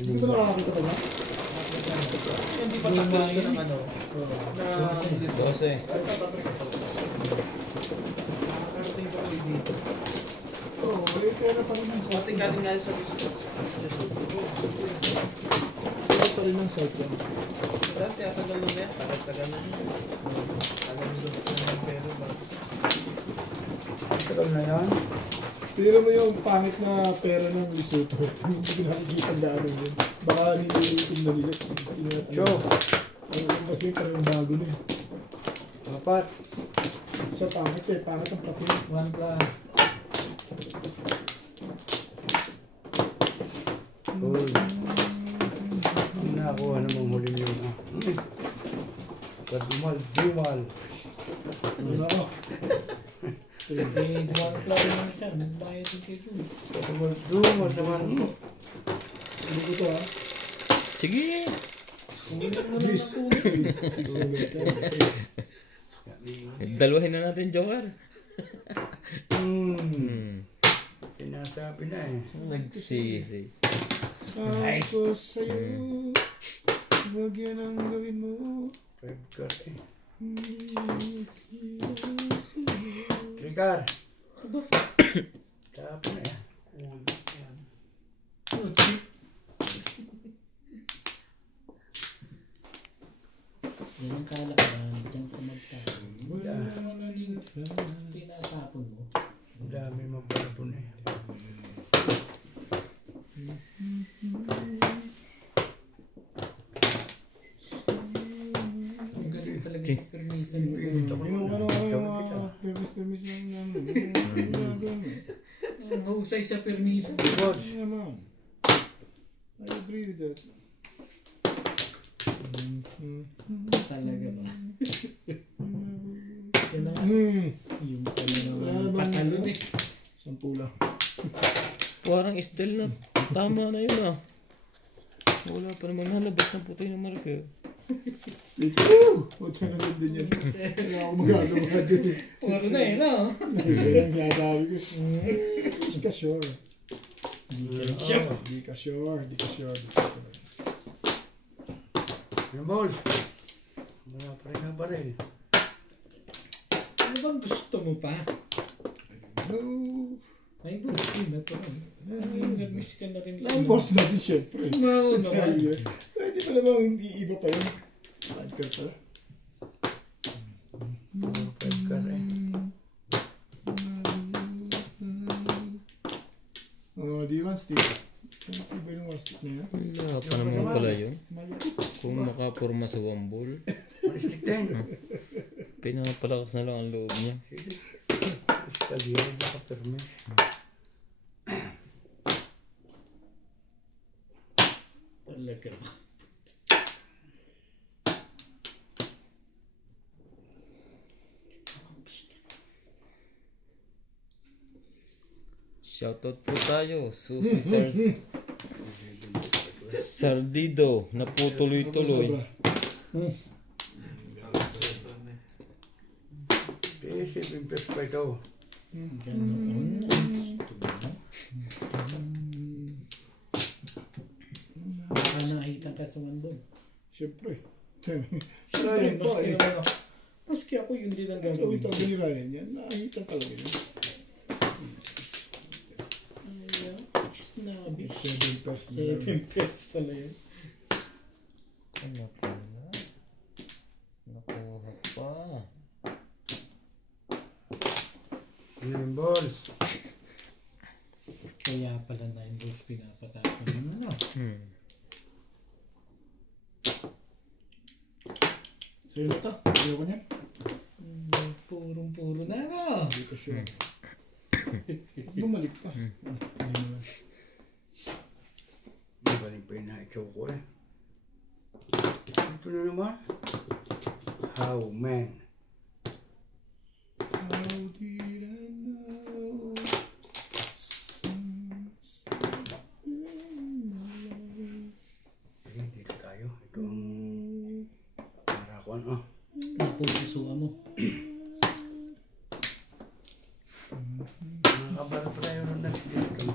Hindi ko nakakita pa niya. Hindi pa tanggal ka ng ano. Na Sose. sa battery ko pala. Nakakarating pa ulit dito. Oo, ulit pero pa rin ang site. Ating-ating nga sa Lesotho. Ulit pa rin ang site yan. Dati atagal nun yan. Tagal na yun. Tagal nun sa pero Tagal na yan. Tira mo yung pangit na pera ng Lesotho. Hindi ko nakikita ang daan yun. Baka nililitin na nila. So, Ang kasi parang bago na eh. apat. Sa pangit eh. Pangit ang papel. One plan. Uy. Ang nakakuha namang huli yun. Dumal. Ano na ako? One plan lang sir. Bayad yung kay Jun. Dumal naman. Ano ko to ha? Sige. Please. Sulit ka. Dalawahin na natin, Joker. Sinasabi na eh. Nagsisi. Sabi ko sa'yo, huwag yan ang gawin mo. 5 car eh. 3 car. Tapos na yan. Yan ang kalakaran. Diyan ka magtapon. Wala naman naging tinatapon mo. Ang dami magpapon eh. Ang galing talaga sa permisan mo. Yung ano yung mga permis lang Ang husay sa permisan. Boss. Ano naman? I agree with that. Talaga ba? Yan ang yung Wala na talagang bang patalon eh. 10 lang. Parang isdal na. Tama na yun ah. Wala pa naman halabas ng putoy na marker. Huwag ka naman din yan. Wala ako magagawa dun eh. Puro na eh, no? Yan ang sinasabi ko. Hindi ka sure. Hindi ka sure. Yung balls. Wala pa rin ang baril. Ano bang gusto mo pa? No. Ay, boss, yun na to. Nag-miss ka na rin. Lambos na din syempre. Oo naman. Pwede pa namang hindi iba pa yun. Hardcore pala. 5 car eh. Oh, di one stick. Ano ba yung one stick na yan? Wala pa naman pala yun. Malupit. Kung makapurma sa wambol, Maristik din. pinapalakas na lang ang loob niya. Escalera, nakaperme. Talaga ba? Shoutout po tayo, Susi Sardido, na po tuloy-tuloy. Isipin pesos pa ikaw. Ganoon. Baka nakita ka sa wandon. Siyempre. Siyempre, maski naman ako. Maski ako yun din ang Gawin gagawin. ang bihirayan yan. Nakahita talaga yun. Snabi. 7 pers na lang. 7 pesos pala yun. Ano pala? Nakuha pa. Yung balls. Kaya pala 9 balls pinapatapon mo na. Sa'yo na to. Ayoko niyan. Purong-puro na no. Hindi ko sure. Bumalik pa. Galing pa yun na i-choke ko eh. Ito na naman. How man. How did I know? Sige, dito tayo. Ito ang marakuan. Napupusuan mo. Mga kabara pa tayo rin dito.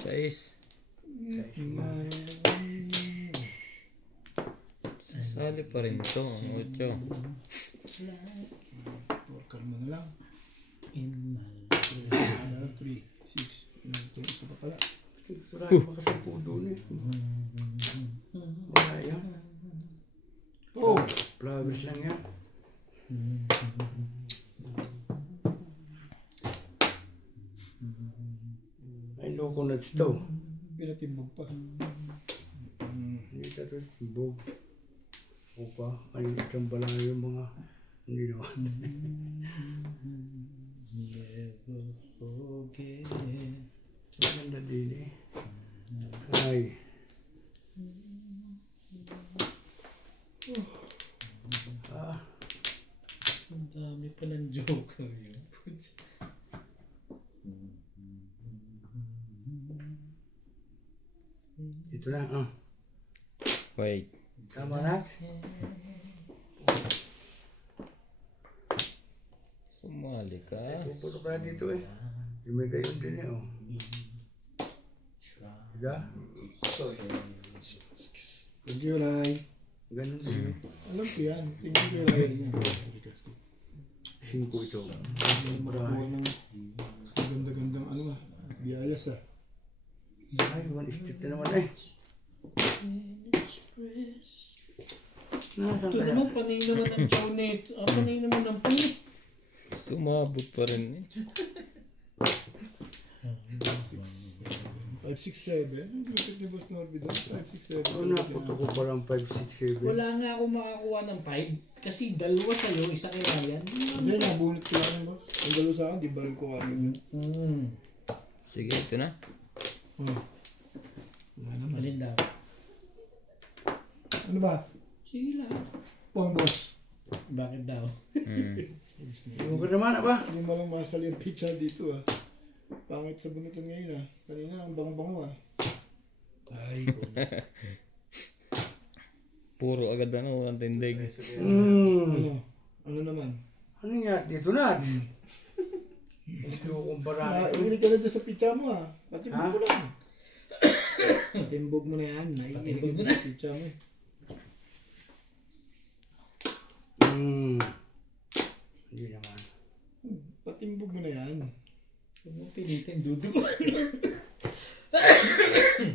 Sais. Sasali pa rin to, ang 8. Torkar mo na lang. In my 3, 6, 9, 10. Isa pa pala. Ito na yung makasampu doon eh. Wala yan. Oh! Flowers lang yan. Ay, loko na ito. Pinatimbog pa. Hindi ito timbog. O pa, kanina tambala yung mga hindi naman. never forget. Maganda din eh. Ay. Ang dami palang joker yun. Ito na, ah. Wait. Tama na. Sumali ka. Puputok na dito eh. Yung may gayon din eh, oh. Diga? Thank you, Ray. Ganun din. Alam ko yan. Thank you, Ray. 5 ito. Makakuha ng ganda-gandang ano nga. Biyayas ah. Ay, 1 stick na naman eh. Ito naman, panay naman ang chow nito. Panay naman ang panay. Sumabot pa rin eh. 5, 6, 7. Lupit ni Boss Norby doon. 5, 6, 7. Ano na, puto ko parang 5, 6, 7. Wala nga ako makakuha ng 5. Kasi dalawa sa'yo, isa kay Ryan. Hindi, nabunot ko lang, boss. Ang dalo sa akin, di ba rin ko kanin yun? Sige, ito na. Wala naman. Alin daw? Ano ba? Sige lang. Pong boss. Bakit daw? Yung ka naman, aba. Hindi mo lang masali ang picture dito ah. Pangit sa bunutan ngayon ah. Kanina, ang bango-bango ah. Ay, kung... Puro agad ano, ang tindig. Ano? Ano naman? Ano nga, dito na. Hindi ko kumpara. Naiinig ka na dyan sa picture mo ah. Patimbog mo lang. Patimbog mo na yan. Naiinig ka na sa picture mo eh. Hindi naman. Patimbog mo na yan. Huwag mo pinitin, dudu ko.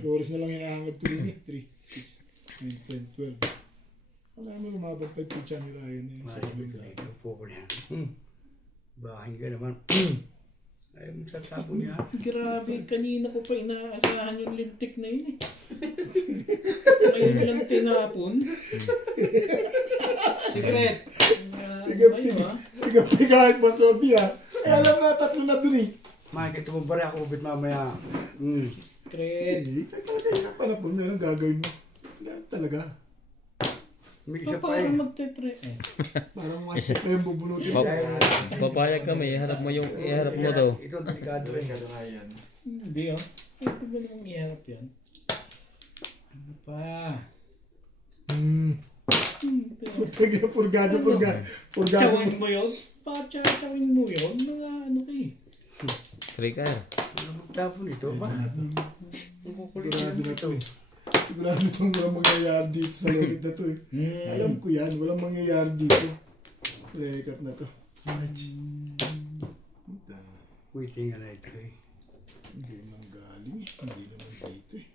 Oras na lang hinahangad ko rin eh. 3, 6, 9, 10, 12. Wala mo lumabag pa yung picture ni Ryan eh. Sa Maraming ibig ito po ko niya. Bahay ka naman. Ayaw mo sa tabo niya. Grabe, kanina ko pa inaasahan yung lintik na yun eh. Ngayon lang tinapon. Secret. Pigapigahin Boss Norby ah. Eh alam na, 3 na dun eh. Makikita mo bari ako ubit mamaya. Secret. Paano po na lang gagawin mo? Yan talaga. May isa pa Parang eh. magtetre eh. Parang mga step na yung bubunutin. Papayag kami, iharap mo daw. Ito ang delikado eh. Hindi oh. Ito ba namang iharap yan? Ano pa? Purgado. Tsawin mo yun? Tsawin mo yun? Mga ano kayo? Trigger. Ano magtapon ito ba? Ang kukulit Sigurado na na to ito. eh. Sigurado itong walang mangyayari dito sa legit na to eh. Alam ko yan, walang mangyayari dito. Lekat na to. Waiting na ito eh. Hindi naman galing eh. Hindi naman dito eh.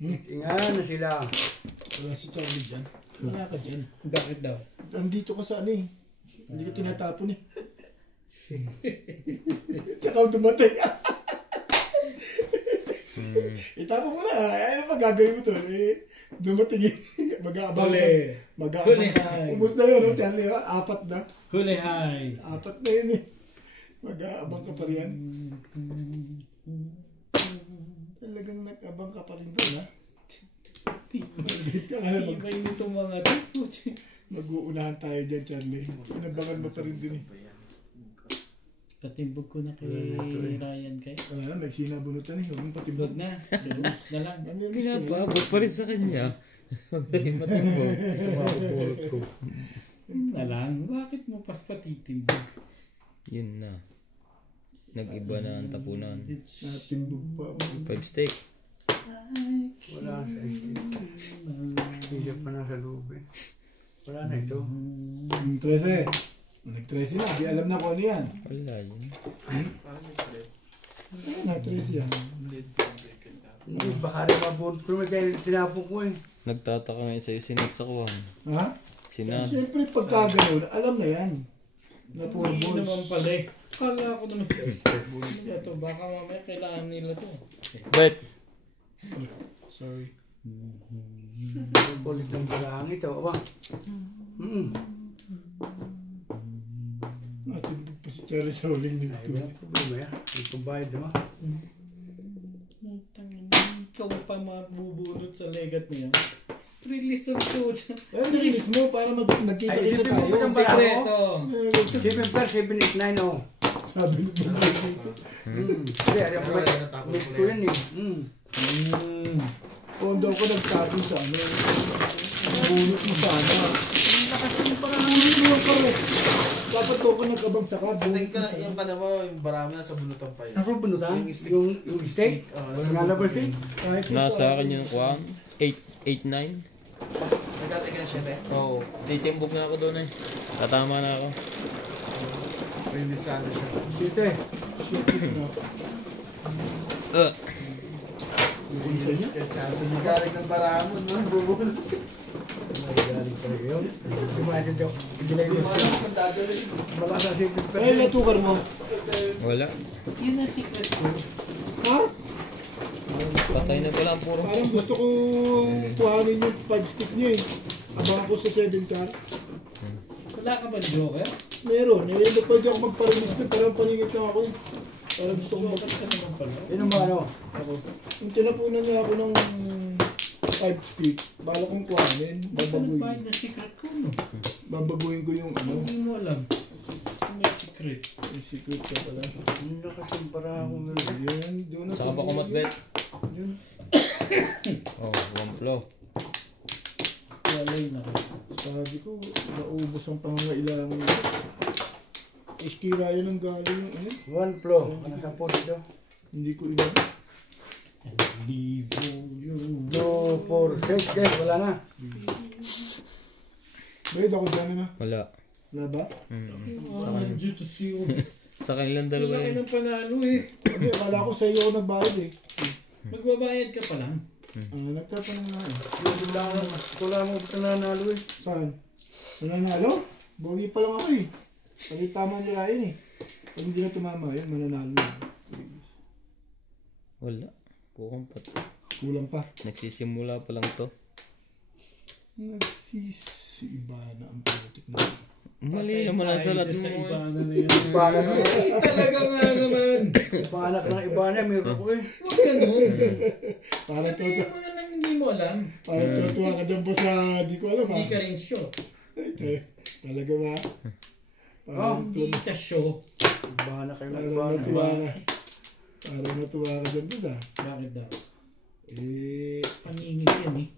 Tingnan na sila. Wala si Charlie dyan. Wala ka dyan. Bakit daw? Andito ka sa ano eh. Hindi ka tinatapon eh. Tsaka dumatay. Itapon mo na. Ano pa gagawin mo to? Eh, dumating eh. Mag-aabang. Huli. Mag-aabang. Ubus na yun. No? Charlie, 4 na. Huli high. 4 na yun eh. Mag-aabang ka pa rin. Talagang nag-abang ka pa rin doon ha. Iba yun itong mga to. Mag-uunahan tayo dyan, Charlie. Inabangan mo pa rin din eh. Patimbog ko na kay Ryan kay. Wala na, may sinabunutan eh. Huwag mong patimbog. Huwag na. Lumis na lang. Pinapaabot pa rin sa kanya. Magaling matimbog. Mapupulot ko. Yun na lang. Bakit mo pa patitimbog? Yun na. Nag-iba na ang tapunan. Natimbog pa. 5 stick. Wala sa hindi pa nasa loob eh. Wala na ito. 13. Nag-13 na. Di alam na kung ano yan. Wala yun. Na-13 yan. Hindi, baka rin mabunod ko naman dahil tinapon ko eh. Nagtataka ngayon sa'yo sinat sa kuhan. Ha? Sinat. Siyempre pagka gano'n, alam na yan. Na 4 Hindi naman balls. pala eh. Kala ko naman. Ito, baka mamaya kailangan nila to. Bet! Sorry. Kulit ng balang ito. Aba. Natimbog pa si Charlie sa huling Ay, nito. walang problema yan. Ito bayad naman. Ikaw pa mabubunot sa legat niya. Release ang to. Eh, narilis mo para nagkita-kita Ay, isipin mo tayo. ba ng Sekreto. 7+7 789 oh. Sabi ni Bumay dito. Hindi, alam ko miss ko yan eh. Kung daw ko nagsabi sa ano, bunot mo sana. Bunot mo yung karo. Dapat daw ko nagkabang sa kar. Tingin ka, yung pala mo, yung barama nasa bunutan pa yun. Ano ba bunutan? Yung stick. Yung steak? Wala nga labas eh. Kahit yung Nasa sa- akin yung kuhan. 8-9. Nagkatay ka na siya, be? Oo. Titimbog na ako doon eh. Tatama na ako. Release sana siya. Sito eh. Galing ng barama, no? Bubunot. Ay, galing talaga yun. Imagine daw. Hindi na Hindi yun. mo alam kung saan dadalhin. Malakas ang 7%. Ay, natukar mo. Wala. Yun ang secret ko. Ha? Patay na pala ang puro. Parang gusto ko kuhanin yung 5 stick niya eh. Abang ako sa 7 car. Wala ka ba joker? Meron. Eh, hindi pwede ako magparilis ko. Parang paningit lang ako eh. Parang gusto ko mag... Joker ka naman pala. Yun ang ano. Ako. Yung tinapunan niya ako ng 5 stick. Bala kong kuhanin. Ano ba yung secret ko, no? Babaguhin ko yung ano. Hindi mo alam. May secret. Yung secret ka pala. Ang lakas yung para akong Yan. Doon na. Saka ba kumatbet? Yun. Oh, 1 flow. Walay na. Sabi ko, naubos ang pangangailangan nito. Iskira yun ang galing yung ano. 1 flow. Ano sa po dito? Hindi ko ilan. Libo yun. 2, 4, 6. Yes, wala na. Bayad ako dyan na. Wala. Wala ba? Nandiyo to siyo. Sa kanilang dalawa Laki yun. ng panalo eh. Hindi, akala ko sa iyo ako nagbayad eh. Magbabayad ka pa lang. Nagtatanong na eh. Wala mo ito nanalo eh. Saan? Mananalo? Bogi pa lang ako eh. Pag tama nila yun eh. Pag hindi na tumama yun, mananalo na. Wala. Kukumpat. Kulang pa. Nagsisimula pa lang to. Nagsisiba na ang politik na. Mali naman ang salat mo. Sa eh. ibana na yun. Ibanak na. Talaga nga naman. Ibanak na ibana. Meron ko eh. Huwag ganun. Parang Sabihin toto. mo na lang hindi mo alam. Parang tutuwa ka dyan po sa di ko alam Hindi ka ah. rin sure. Talaga ba? Parang Hindi ka sure. Ibana kayo na Parang ibana. natuwa ka. Parang natuwa ka dyan po sa. Bakit daw? Eh, Paningit yan eh.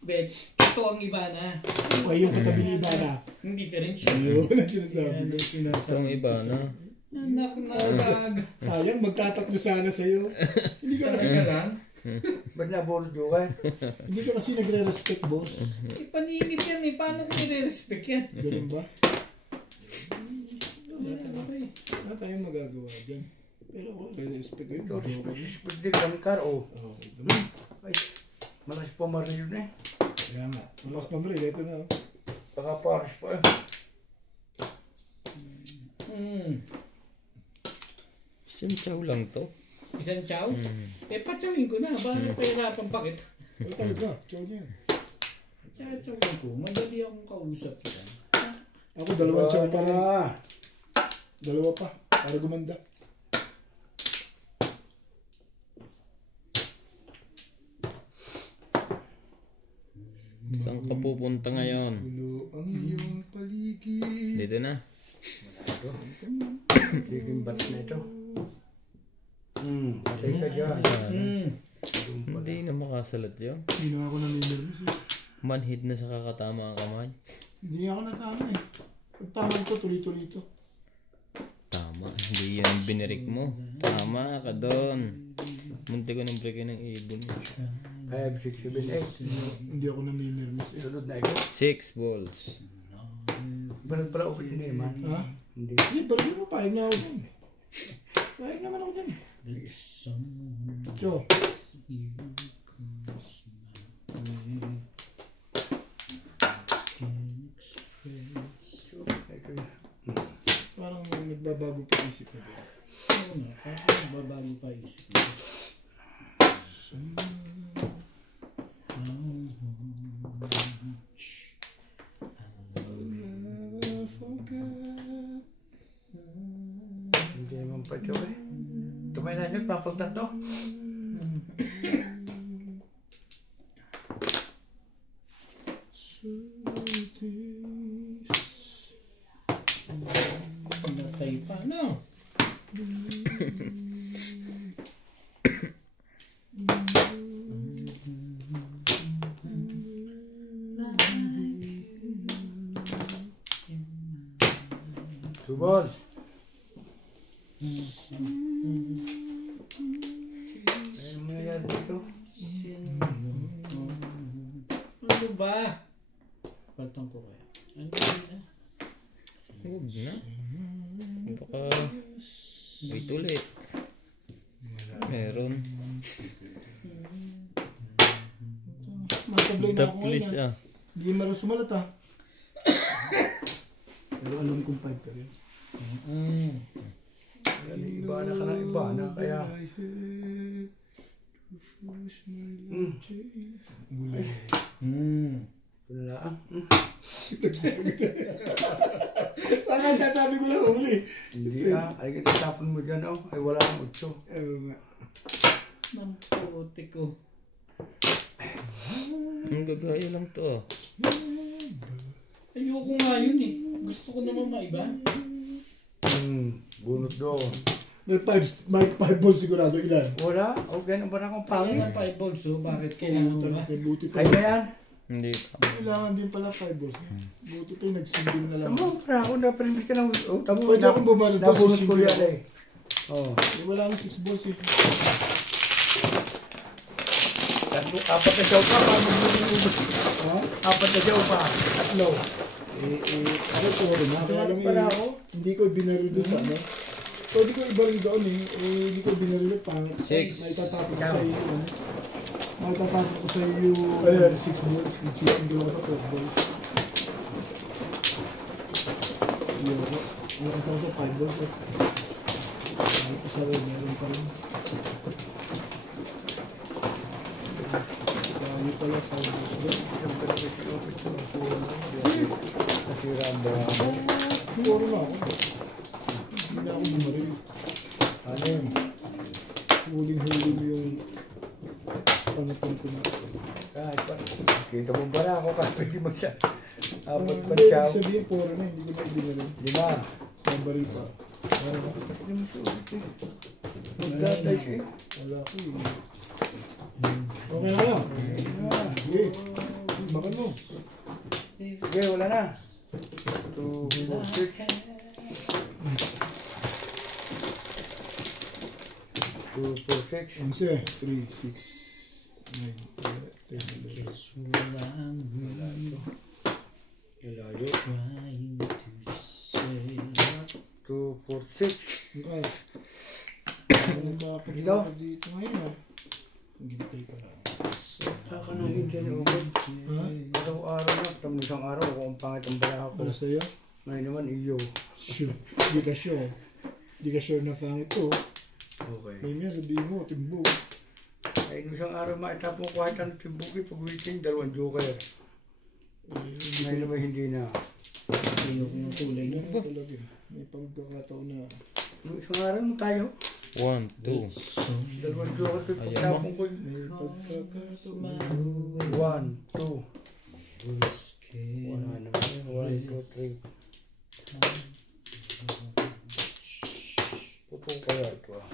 Bet, ito ang ibana. ay yung katabi ni Ibana. Hindi ka rin sure. Yun ang Yan sinasabi. ang sinasabi. Itong iba na. Anak na Sayang, magtatatlo sana sa'yo. Hindi ka kasi, Talaga lang. Ba't nabulod yung ka? hindi ka kasi nagre-respect, boss. Ipaningit yan eh. Paano ko nire-respect yan? Ganun ba? Okay. Wala tayong magagawa dyan. Pero ako, nagre-respect ko yun. Ito, Okay. pwede kami car oh. Okay, naman. Ay, malakas pa maril na eh. Kaya nga. Malakas pa rin, ito na. Baka pares pa eh. Isang chow lang to. Isang chow? Eh, patsawin ko na. Bakit pahirapan pa kita? Ay, talaga. Chow niya. Chatsawin ko. Madali akong kausap yan. Ako, dalawang chow pa rin. Ah, Dalawa pa. Para gumanda. Saan ka pupunta ngayon? Gulo ang iyong paligid. Dito na. sige bats na ito. Patay ka dyan. Hindi na makasalat yun. Hindi na ako naninervous eh. Manhid na sa kakatama ang kamay. Hindi nga ako natama eh. Pag tama ito, tuloy-tuloy ito. Hindi yan binirik mo. Tama ka doon. Munti ko ng break ng ibon. 5, 6, 7, 8. Hindi ako naninirmis eh. Sunod na ito. 6 balls. Balag pala ulit hindi man. Ha? Hindi. Hindi, parang mo, pahig na ako dyan. Pahig naman ako dyan. Cho. Parang nagbabago pa isip ko. Oo nga, parang babago pa isip mo. Hindi naman pa ito eh. Tumay na nyo, papagtan to. Natay pa, no? Two balls. Ano mangyayari dito? Ano ba? Patang ko kaya. Ano ba? Huwag na. Baka may tuli. Meron. Matabloy na The ako please ngayon. ah. Hindi marunong sumalat ha. Pero alam kong 5 ka rin. Yan, iba na ka ng iba na kaya. Ito na lang. Bakit tatabi ko lang huli? Hindi ay kita tapon mo dyan oh. Ay wala ang 8. Ewan nga. Namputi ko. Ang gagaya lang to ah. Ayoko nga yun eh. Gusto ko naman maiba. Bunot doon. May 5 balls sigurado ilan? Wala. Okay na ba na akong Pangin pangin? na 5 balls so bakit kailangan mo ba? May buti pa. Ay ba yan? Hindi pa. Kailangan din pala 5 balls. Buti pa yung nagsingle na lang. Sama para ako na premis ka ng tamo. Pwede akong bumanod daw Nabunot sa ko single yan ako. eh. Oh. Wala nang 6 balls eh. Apat na siyaw pa. Paano mo yung Ha? apat na siyaw pa? Tatlo. Ano po rin ha? Kaya lang Pala ako. hindi ko binaril doon sa ano. Pwede ko ibaril doon eh. Hindi ko binaril doon. Pangit. 6. Maitatapos ko sa iyo. Maitatapos ko sa iyo 6 balls. Nagsising ko lang sa 12 balls. Ayoko. Ang kasama sa 5 balls eh. Ang isa rin, meron pa rin. Kaya pala 5 balls doon. Nasira ang bahay. Puro na ako. Hindi na ako bumaril. Ano yun? Huling-huli mo yung panapan ko na. Kahit pa. Kita mo ba na ako kahit pwede mo siya. Apat pa Hindi, siyaw. ibig sabihin puro na, hindi ko na ibinaril. 5. May baril pa. Ano ba? Hindi mo sulit eh. Magdatay siya. Wala ko eh. Okay na kaya? Sige. Bakal mo. Sige, wala na. 2, 4, 6. 2, 4, 6. 11, 3, 6, 9, 10, 11. Guess wala ang Ilayo. trying to say. 2, 4, 6. Okay. Ano nakakagila ko dito ngayon ah? Hintay ka lang. Saka na hindi na ugod. Ha? Araw-araw na. Tama isang araw ako ang pangit ang bala Para ako. sa'yo? Ngayon naman iyo. Sure. Hindi ka sure. Hindi ka sure na pangit to. Okay. Kaya nga sabihin mo, timbo. Ay, nung isang araw maitapon ko kahit ano timbuki pag weekend, 2 joker. Ngayon naman hindi na. Ayoko ng kulay Ano nun. talaga? May pagkakataon na. Nung isang araw mo tayo, 1, 2. 2 joker ko Ayaw pagtapon ko. May pagkakataon na. 1, 2. Wala naman. 1, 2, 3. Puto kaya ito ah.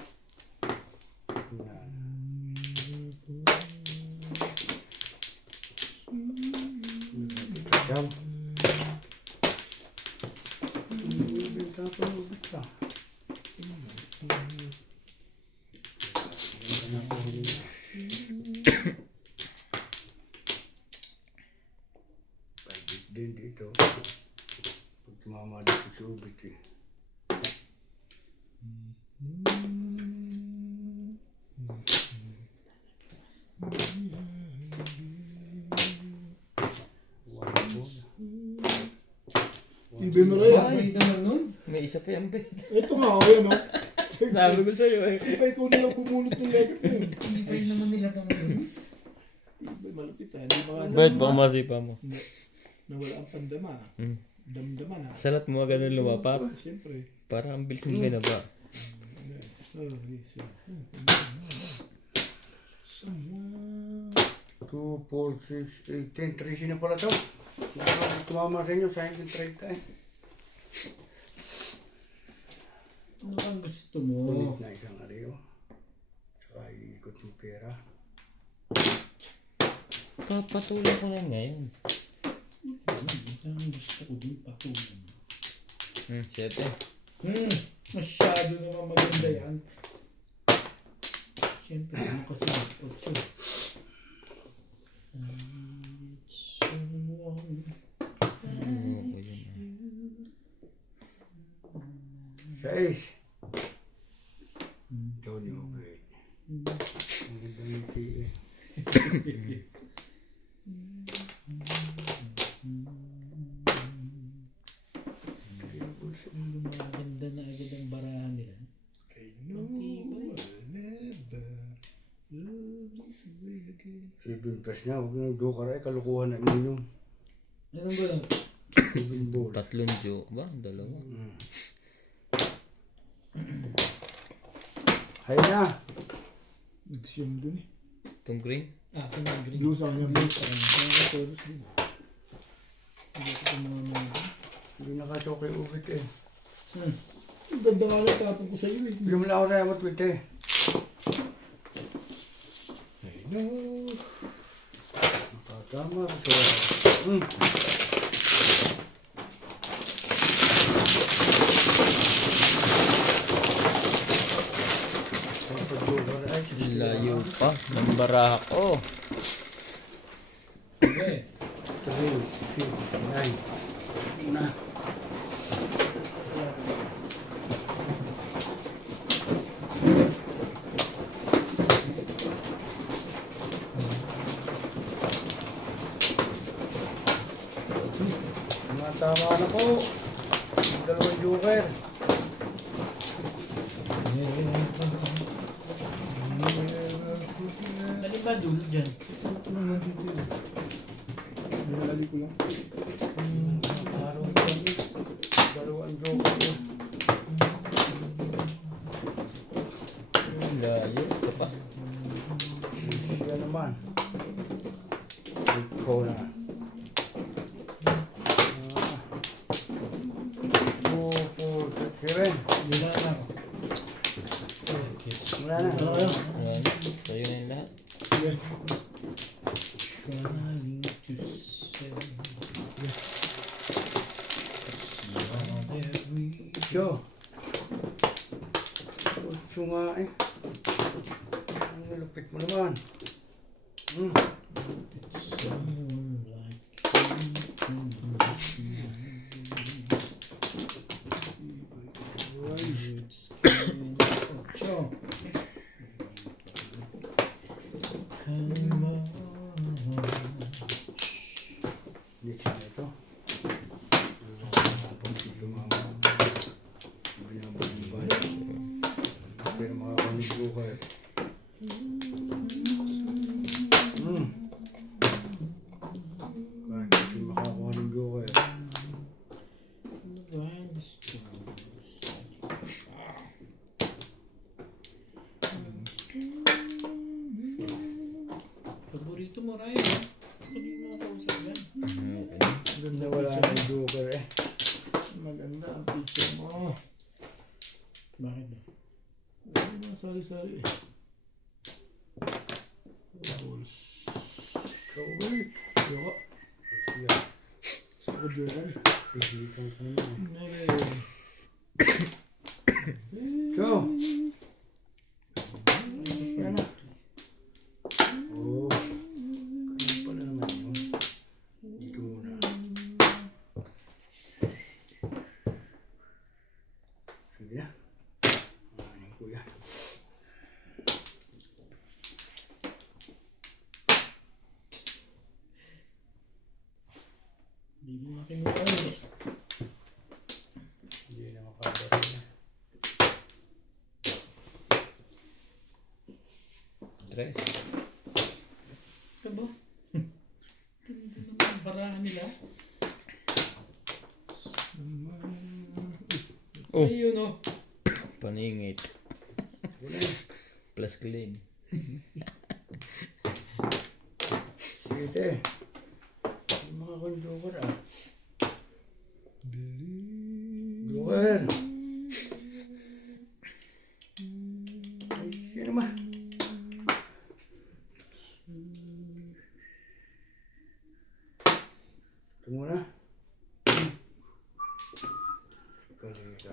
Yan. Jam. Binta pa ng ubit ka. dito. Pag tumama dito sa ubit eh. Ibig mo rin. May naman nun. May isa pa yung bed. Ito nga, o yan o. Sabi ko sa'yo eh. Ay, ikaw nalang bumulot ng legat mo. Ibay naman nila ng release. Ibig, malupit ha. Hindi mga Bed, baka masipa mo. nawala ang pandama. Hmm. Damdaman ha. Salat mo agad ng lumapat. Siyempre. Parang ang bilis mo binaba. Oh, yes. Someone. 2, 4, 6, 8, 10, 13 na pala to. Tumama sa inyo, sayang yung 30 eh. Ano ang gusto mo? Ulit na isang ariyo. Saka iikot yung pera. Papatuloy ko lang ngayon. Ang gusto ko din patuloy. 7. Masyado naman maganda yan. Siyempre, ano kasi 8. Sais. Johnny Obey. Ang ganda ng tiyo eh. Maganda na agad ang barahan nila. I know I'll never love this way again. 7 plus na, huwag nang dukar ay kalukuhan na minum. Ano ba lang? 7 ball. 3 jo ba? 2. Hay na! Nagsiyam dun eh. Itong green. Akin ang green. Blue sa kanya, blue sa kanya. Kaya ko todos din. Hindi ko ito mga mga. Hindi nakasok yung ubit eh. Ang ganda nga lang tapon ko sa iyo eh. Bigyan mo lang ako na yung matwit eh. I know. Nakatama ko sa... Layo pa. Ng baraha ko. Okay. 3, 6, 9. Na. Tama na po. Yung 2 joker. Ano ba dulo dyan? Nilalali ko lang. Araw ito. 2 joker. Layo. Isa pa. Yan naman. Ikaw na. 2, 4, 6, 7. Wala na ako. Wala na. Ayan. Sa'yo na yung lahat. Sige. Trying to say it's not every Yo. 8 nga eh. Ang nalupit mo naman. someone like you. Ocho. Next na ito. Pag si tumama. Binabaliban. Pero mga kaniglo ka eh. Kahit hindi makakuha ng joker. Ano ba ang gusto mo? Paborito mo, Ryan. Ano yung mga kausap yan? Ganda Wala picture. ng joker eh. Maganda ang picture mo. Bakit ba? Ano mga sari-sari eh. Balls. Kawit. Yoko. Siya. Sakot yun kan. Tisikan ka naman. Nere. So. Yan na. Oh. Ganun pala naman yun. Dito muna. Tres. Diba? Ganda naman ang barahan nila. Oh. Ayun o. Paningit. Plus clean. Sige te. Makakon-joker ah. Joker. Ay, sino ba? Ito muna. Kalita.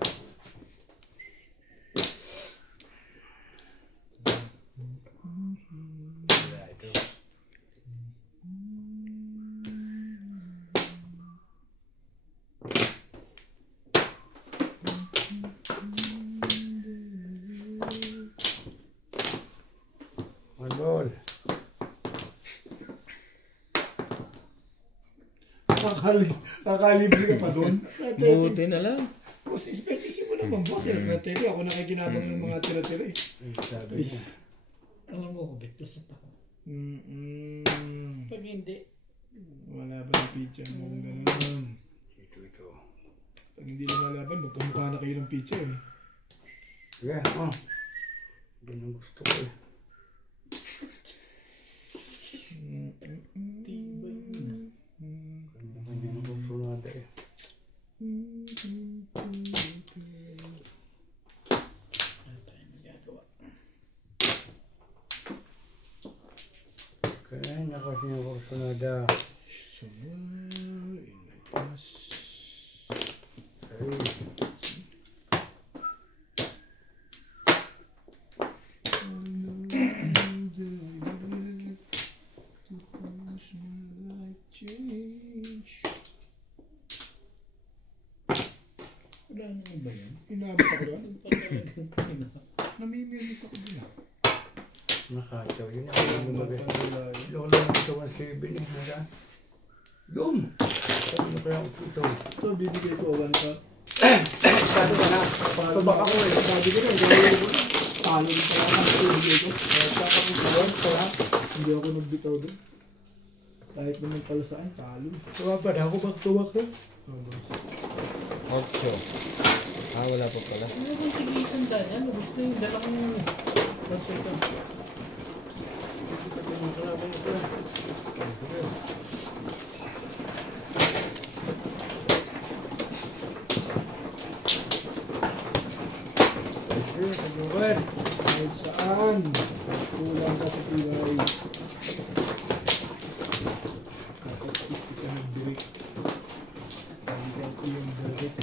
Wala ito. One ball. Kakalibre ka pa doon. Buti na lang. Boss, expertise mo naman, boss. Tete, ako nakikinabang ng mga tira-tira eh. Ay, sabi niya. Alam mo ko, beklas at ako. Pag hindi, Wala ba yung picture mo kung gano'n? Ito. Pag hindi lumalaban, magkamukha na kayo ng picture eh. Yeah, oh. Yan ang gusto ko eh. tibay yun. Kanya-kanya ang gusto natin eh. Wala tayong magagawa. Kanya kasi ang gusto natin. Sorry. Wala naman ba yan? Inabot ako doon. Pagkakaganda. Namimilis ako doon. Nakataw yun. Lola ng ito 1.7 eh. Nasaan? Yun! Sabi na kaya ako ito. Ito, bibigay ko 1 ka. Sabi ka na. Pabak ako eh. Sabi ko na, gawin ko na. Talo rin pala ang bibigay ko. Hindi ako nagbitaw doon. Kahit naman pala saan, talo. Tumapad ako back-to-back na. Ocho. Ah, wala pa pala. Ano kung tig-isang daan? Lubos na yung dalawang concert ko. Ito yung kalaban ito. Joker. Kahit saan, kulang ka sa pilay. Kapag-istik ka ng break. Balikan ko yung direct.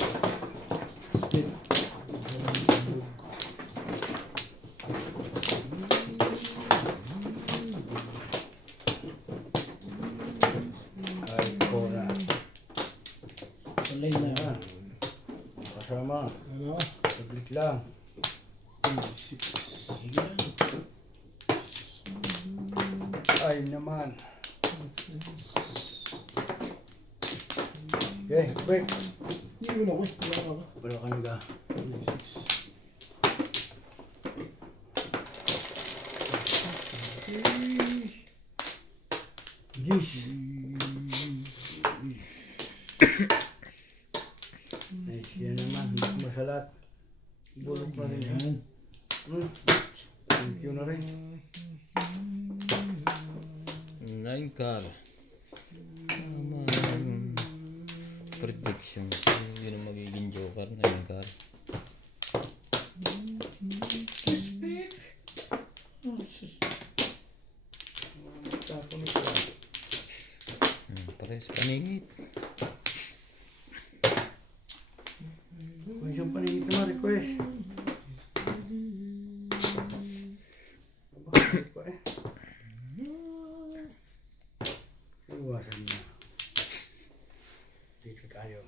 Spin. Ay, kora. Walay na. Yan. Kasama. Ano? Saglit lang. 26. Sige lang. Ay naman. Okay, quick. Hindi mo na ko. Wala ka ba? Wala ka naga. 26. Nice yan naman. Hindi ko masalat. Bulok na rin yan. Thank you na rin. 9 car. Tama. Prediction. Yun ang magiging joker. 9 car. Respect. Oh, sus. Tapon ito. Pares paningit. Kung isang paningit naman, request. Bakit ko eh? Iwasan niya. Dito tayo.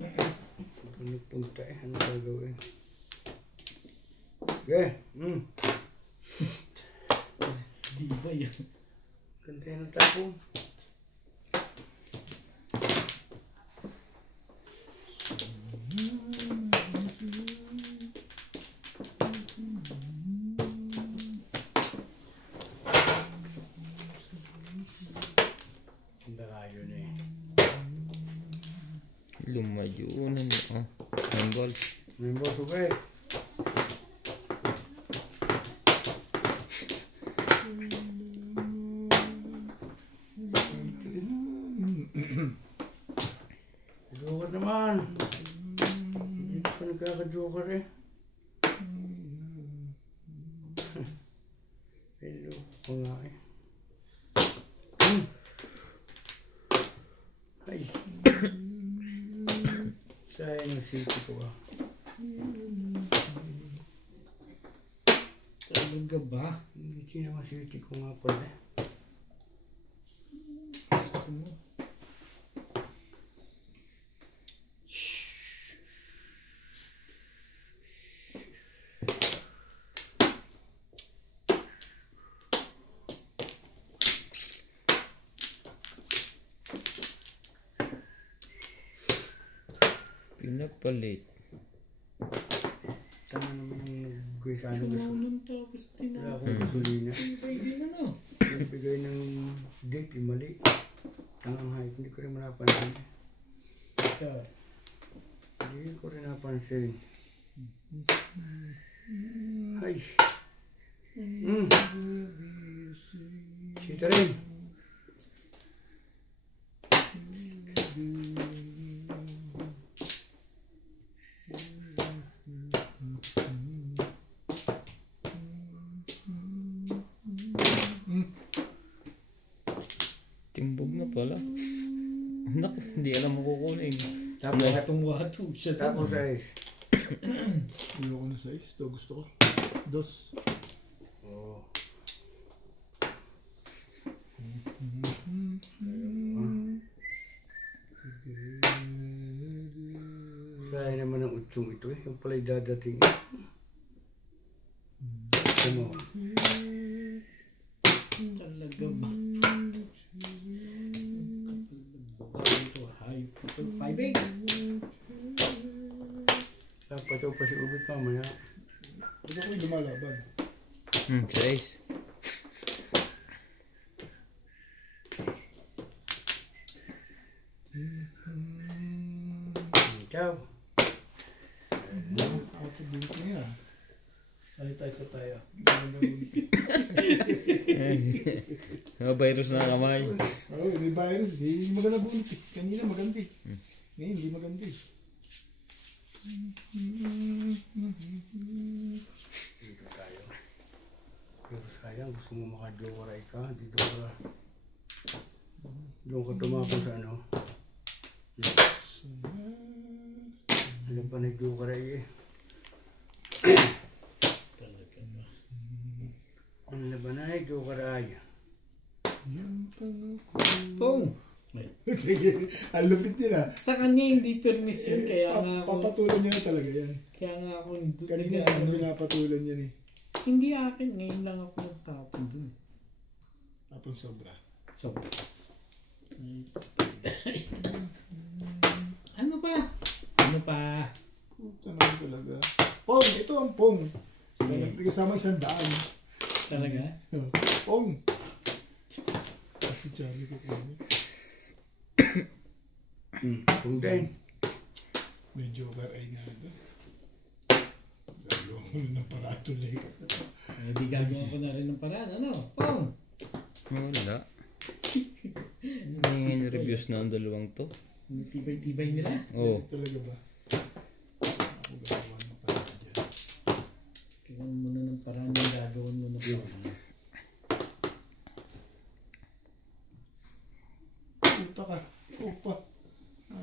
Ito nagpunta eh. Ano gagawin? Okay. Di ba yun? Ganda yan ang tapong. Rainbow. Rainbow, okay. Joker naman. Hindi pa nagkaka-joker eh. Hello, ko nga eh. Ay. Sayang ang city ko ah. Talaga ba? Hindi naman city ko nga pala eh. Gusto mo? Pinapalit. Tama naman ang nagbigay sa ano gusto. Sumunod tapos Wala tinapos. akong gasolina. Pwede na no? Nagbigay ng date, mali. Tangang height, hindi ko rin napansin. Sure. Hindi ko rin napansin. Ay. Sita rin. Timbog na pala. Anak, hindi alam mo kukunin. Tapos, Watong-watong siya. tapos ayos. Ayoko na size. Ito gusto ko. Dos. Oo. Kaya naman ang utsong ito eh. Yung pala'y dadating. Ano? Talaga ba? Ito, high. 5-8. Dapat ako pa si Ubit mamaya. Ito ko yung lumalaban. Size. Ciao. Out sa bulit niya. Sanitize na tayo. Mga virus na kamay. Oo, may virus. Hindi maganda bulit eh. Kanina maganda eh. Ngayon hindi maganda eh. Dito tayo. Pero sayang, gusto mo maka-jokeray ka. Dito ka. Doon ka tumapon sa ano. Alam pa na jokeray eh. Talaga ba? Ang laban ay jokeray. Pong! Ang lupit nila. Sa kanya hindi permission kaya nga ako. Papatulan niya na talaga yan. Kaya nga ako nandun. Kanina Ano, pinapatulan yan eh. hindi akin. Ngayon lang ako nagtapon dun. Tapos sobra. So. Ano pa? Ano pa? Tanong talaga. Pong! Ito ang pong. May kasama 100. Talaga? Pong! Si Charlie ko kanya. Kung din. May joker ay nga ito. Gagawa mo na ng paratuloy. Eh, di gagawa ko na rin ng paraan. Ano? Pong! Wala. May reviews na ang dalawang to. Ang tibay-tibay nila. Oo. Talaga ba? Ako gagawa ng paraan dyan. Kailangan mo na ng paraan yung gagawin mo ng paraan. Puta ka. Upa.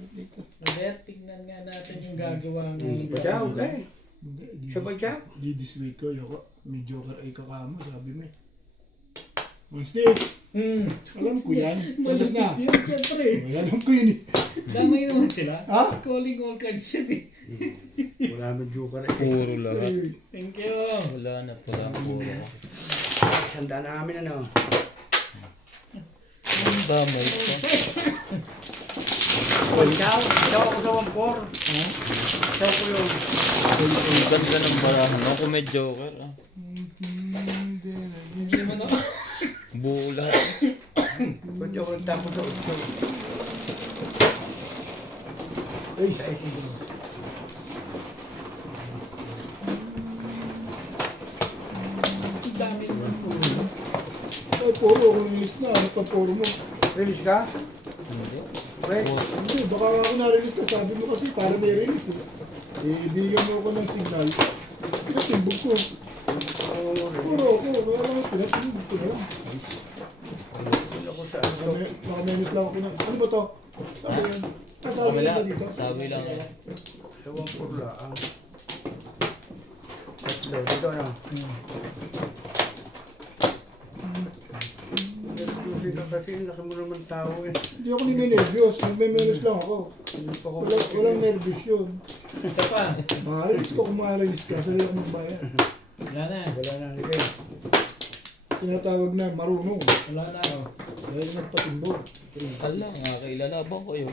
Dito. Robert, tignan nga natin yung gagawa ng Padyaw ka eh. Hindi. Sa badyaw. Di this week ko. Yoko. May joker ay kakamo. Sabi mo eh. Monster! Alam ko yan. Tapos na. Malapit yun, siyempre. Alam ko yun eh. Damay naman sila. Ha? Calling all cards yun eh. Wala mo jokeray. Puro lahat. Thank you. Wala na pala. Puro. Sandaan namin ano. Ang damay pa. Ciao. Ciao ako sa 1-4. Ciao ko yun. Ang ganda ng barahan. Ako may joker. Hindi naman ako. Buo lahat. Pwede ako nagtapos sa 8. Ay, puro, kung release na, ano pang puro mo? Release ka? Hindi. Wait. Hindi, baka ako na-release ka, sabi mo kasi para may release. Ibigyan mo ako ng signal, pinatimbog ko. Puro ako, kaya lang pinatimbog ko na yun. Ako sa ano. Naka-menus lang ako na, ano ba to? Sabi yan. Sabi Wala. ba dito? Sabi lang. Sawang purla ang. Tatlo, dito na. Nervyosi ka kasi, laki mo naman tao eh. Hindi ako nininervyos, nagme-menus lang ako. Hindi pa ko Walang nervous yun. Isa pa. Makarelease ko kung makarelease ka, sali ako magbayan. Wala na. Wala na, sige. Tinatawag na marunong, Wala na. dahil nagpatimbog. Ala, nakakailalaban ko yun.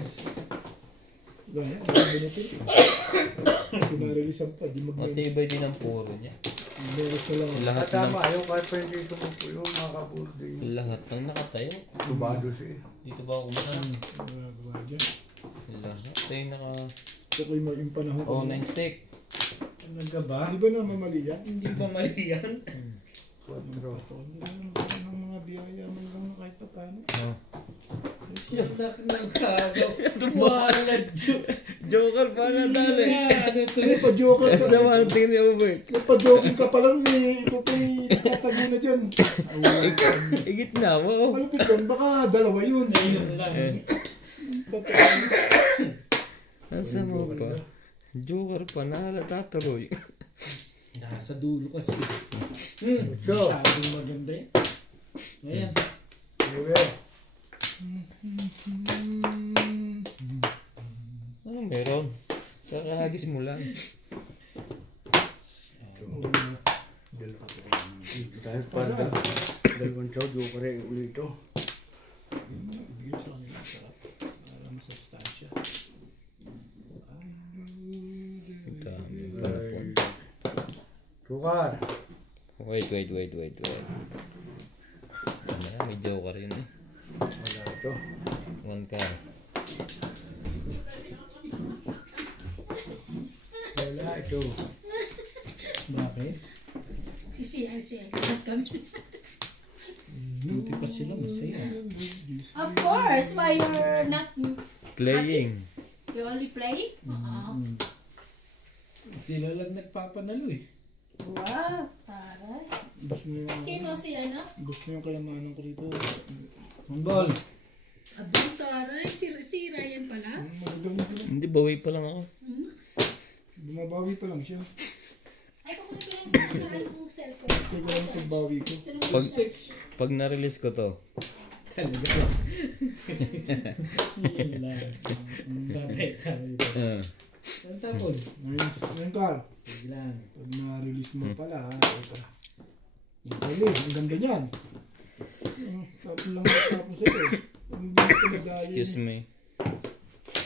Gaya, ang benefit. Kung na-release ang pa, di mag-menus. Matibay din ang puro niya. Menus na lang ako. Lahat Tama, ayaw kahit pa hindi sumupo yung makakaburo din. Lahat ng nakatayo. Tubado siya. Dito ba ako masarap? Ginagawa dyan. Lahat. Ito yung naka... Ito ko yung panahon ko. Oh, 9 steak. Ano ka ba? Di ba naman mali yan? Hindi ba mali yan? 4. Hindi naman mga biyaya man lang na kahit pa paano. Yung laki ng kagaw. Wala Joker pa na dali. Ano ito? May pa-joker ka. Sa mga tingin ni Ubert. May pa-joker ka pa lang, ito pa'y tatago na dyan. Igit na mo. Malupit yan, baka dalawa yun. Ayun lang. Nasa mo pa? Joker pa na halata tuloy. Nasa dulo kasi. So. Sabi maganda eh. Ayan. Sige. Ano meron? Kakahagis mo lang. Dito tayo para dalawang chow, di ko pa rin uli ito. Bigyan sa kanila, sarap. Para masustansya. Dami palapon. Tukar. Wait. May Joker yun eh. Wala ito. 1 ka. Wala ito. Bakit? CCR. Mas kami. Buti pa sila masaya. Of course, why you're not Playing. you only play? Sila lang nagpapanalo eh. Wow, taray. Gusto niyo Sino si ano? gusto niyo yung kayamanan ko dito. Mambol. Abang taray. Si Ryan pala. Magagaw na sila. Hindi, bawi pa lang ako. Bumabawi pa lang siya. Ay, kukunin ko lang sa kanyang cellphone. Kaya ko lang pagbawi ko. Pag na-release ko to, Talaga lang. Yun lang. Bakit kami dito? Ang tapon. Ngayon Carl, Sige lang. pag na-release mo pala, ito. Release, ang ganda niyan. Tapos lang tapos ito. Hindi ko nagdali. excuse me.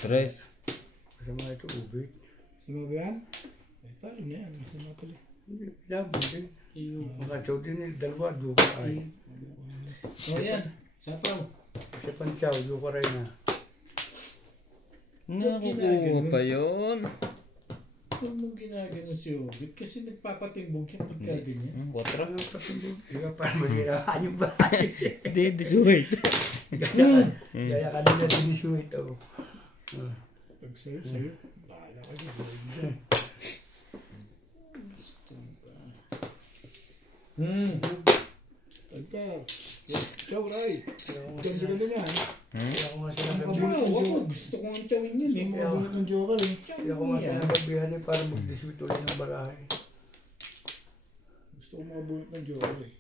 Tres. Masama ito, ubit. Sama ba yan? Ay, talo na yan. Masama pala. Hindi, labo din. Yung... Mga chow din eh, dalawa, duka ay. O yan. Sapaw. Kasi pang chow, duka rin na. Nakukuha pa yun. Huwag mong ginagano si Obit kasi nagpapatimbog yung pagkaganyan. 4. Ano pa ito? Hindi ka pa mahiraan yung bahay. Hindi, disuwait. Kaya ka nila dinisyo ito. Pag sa'yo. Bahala ka dyan. Tagkar. Ciao, Ray. Ganda niya. Kaya ako nga sinasabi. Ako, gusto ko ang chawin yun eh. Yung mga bunot ng joker eh. Kaya ako nga sinasabihan eh para mag-diswit ulit ng barahe. Gusto ko mga bunot ng joker eh.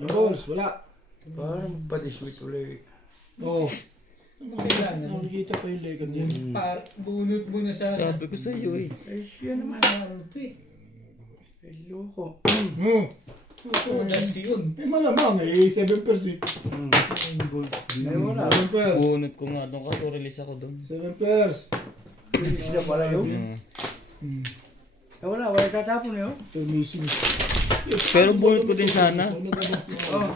Yung balls, wala. Para magpa-diswit ulit. Oo. Kailangan. Nakikita pa yung legan niya. Bunot mo na sana. Sabi ko sa iyo eh. Ay siya naman. Ano ito eh. Ay loko. Das yun. Eh malamang eh, 7%. Ay wala. 7%. Bunot ko nga doon kasi release ako doon. 7%. Finish na pala yun. Ay wala, wala tatapon yun. Ito missing. Pero bunot ko din sana. Oh.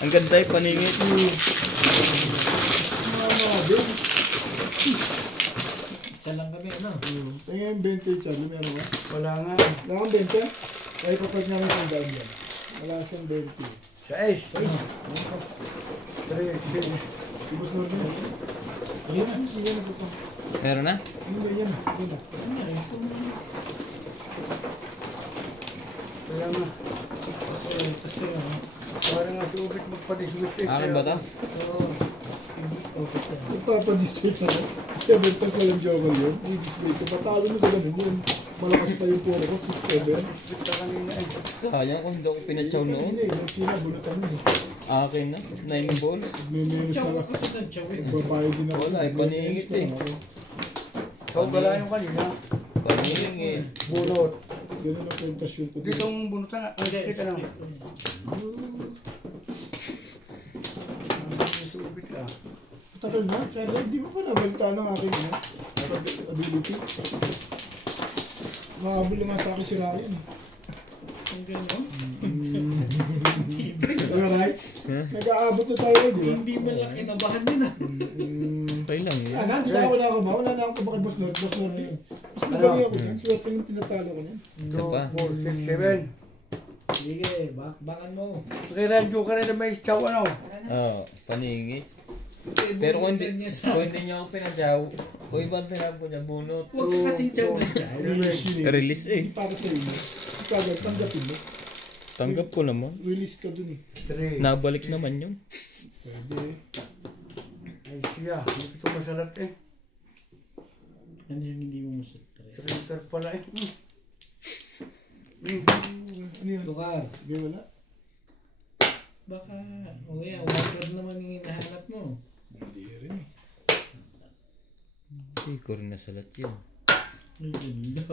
Ang ganda yung paningit. Isa lang kami ano. Tingnan yung 20 Charlie, meron ka? Wala nga. Wala kang 20? Ay kapag namin ang daan yan. Wala siyang 20. 6. Guys, 3, 6. si Boss Norman. Ayun na. Hindi na ito. Meron na? Hindi yan. Hindi na. Kaya nga. Kasi ano. Parang nga si Ubit magpa-diswit eh. Akin ba ito? Oo. Okay ka. Nagpapadisplay sa 7 plus na yung jogger yun. I-display ko. Patalo mo sa ganun yun. Malakas pa yung puro ko. 6-7. Diswit ka kanina eh. Sayang kung hindi ako pinatsaw noon. Hindi eh. Nagsina. Bunutan mo eh. Akin na. 9 balls. May menos Chow na. kasi ng chow eh. Babayad din ako. Wala, eh, paningit eh. So, gala yung kanina. Paningin. Bunot. Ganun ang tentasyon ko. Dito ang bunutan. Ang diswit ka lang. Si Ubit ah. Tagal na. Kaya hindi mo pa nabalita ng aking ability. Makabuli nga sa akin si Ryan. Ang gano'n. Alright? Nag-aabot na tayo, di ba? Hindi man lang kinabahan din ah. Okay lang yun. Hindi na ako na ako ba? Wala na ako bakit Boss Nord. Boss Nord na yun. Mas madali ako dyan. Swerte yung tinatalo ko niyan. Isa pa. 2, 4, 6, 7. Sige, bakbakan mo. Kailan ka rin na may chow ano? Oo, paningit. Pero kung hindi niya ako pinatsaw, o ibang tinapo niya, bunot. Huwag ka kasing chow na chow. Release yun eh. Release eh. Hindi para sa inyo. Ikagal, tanggapin mo. Tanggap ko naman. Release ka dun eh. 3. Nabalik naman yun. Pwede. Ay siya, hindi ko masalat eh. Ano yung hindi mo masatres? Printer pala eh. Ano yun? Tukar. Sige, wala. Baka, o yan, one naman yung hinahanap mo. Hindi rin eh. Hindi ko rin nasalat yun. Ang ganda.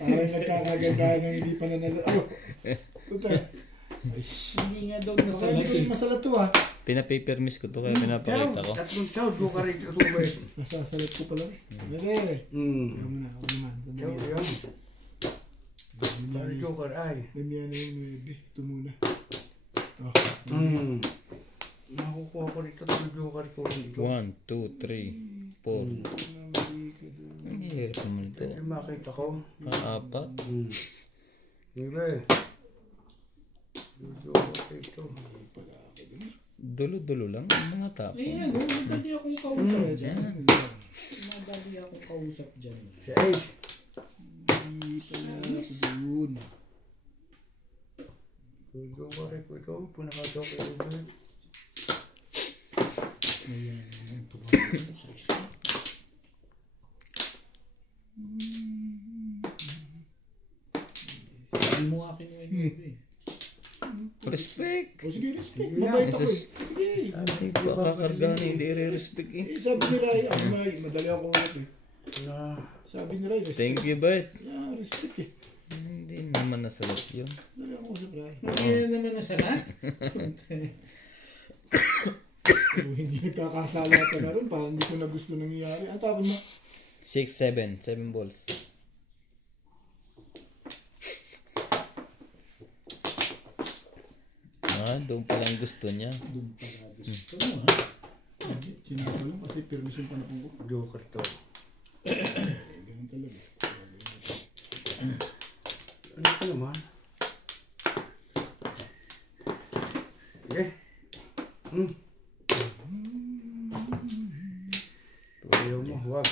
Parang nagkakagandahan ng hindi pa nanalo. Oh! Puta. Ay, Hindi nga daw Parang nasalat hindi eh. rin masalat to ah. Pinapaper miss ko to kaya pinapakita ko. Tatlong chow, do ka rin ito ba eh. Nasasalat ko pala. Okay. Ikaw muna, ako naman. Chow yan. Bari joker ay. May miya na yung 9. Ito muna. Oh. Nakukuha ko dito ng joker ko dito. 1, 2, 3, 4. Ang hirap naman ito. Kasi makita ko. Apat. Diba eh. Joker ito. Dulo-dulo lang ang mga tapo. Ayan, madali akong kausap dyan. Yan. Madali akong kausap dyan. Si Ace. Hindi pala ako dun. Joker ko ito. Punaka-joker ito. Ayan, yung tukar mo sa isa. Hindi mo akin yung eh. Respect! O sige, respect. Yeah. Mabait ako eh. Jesus. Sige. Ay, kakargahan hindi re-respect eh. Sabi ni Rai, ako madali ako ulit eh. Na. Sabi ni Rai, respect. Thank you, Bert. Yeah, respect eh. Hindi naman nasalat yun. Madali ako usap Rai. Hindi na naman nasalat. Kung hindi nagkakasala ka na rin, parang hindi ko na gusto nangyayari. Ang tapon mo? 6, 7. 7 balls. Doon pala ang gusto niya. Doon pala gusto mo ha. Sino ko lang kasi permission pa na po ko. Joker to. Ganun talaga. Ano ka naman? Sige. Ayaw mo, huwag.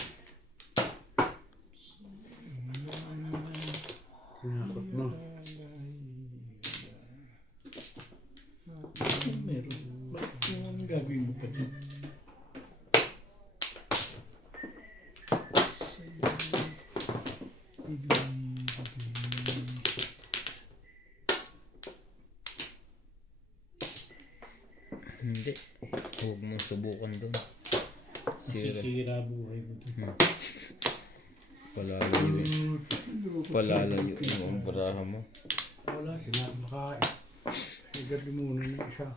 Tinakot mo. Meron. Bakit yung gagawin mo pa dyan? Hindi. Huwag mong subukan doon. Sisira buhay mo doon. Palalayo. Palalayo yung baraha mo. Wala, sinabi makain. Sigarin muna ng isa.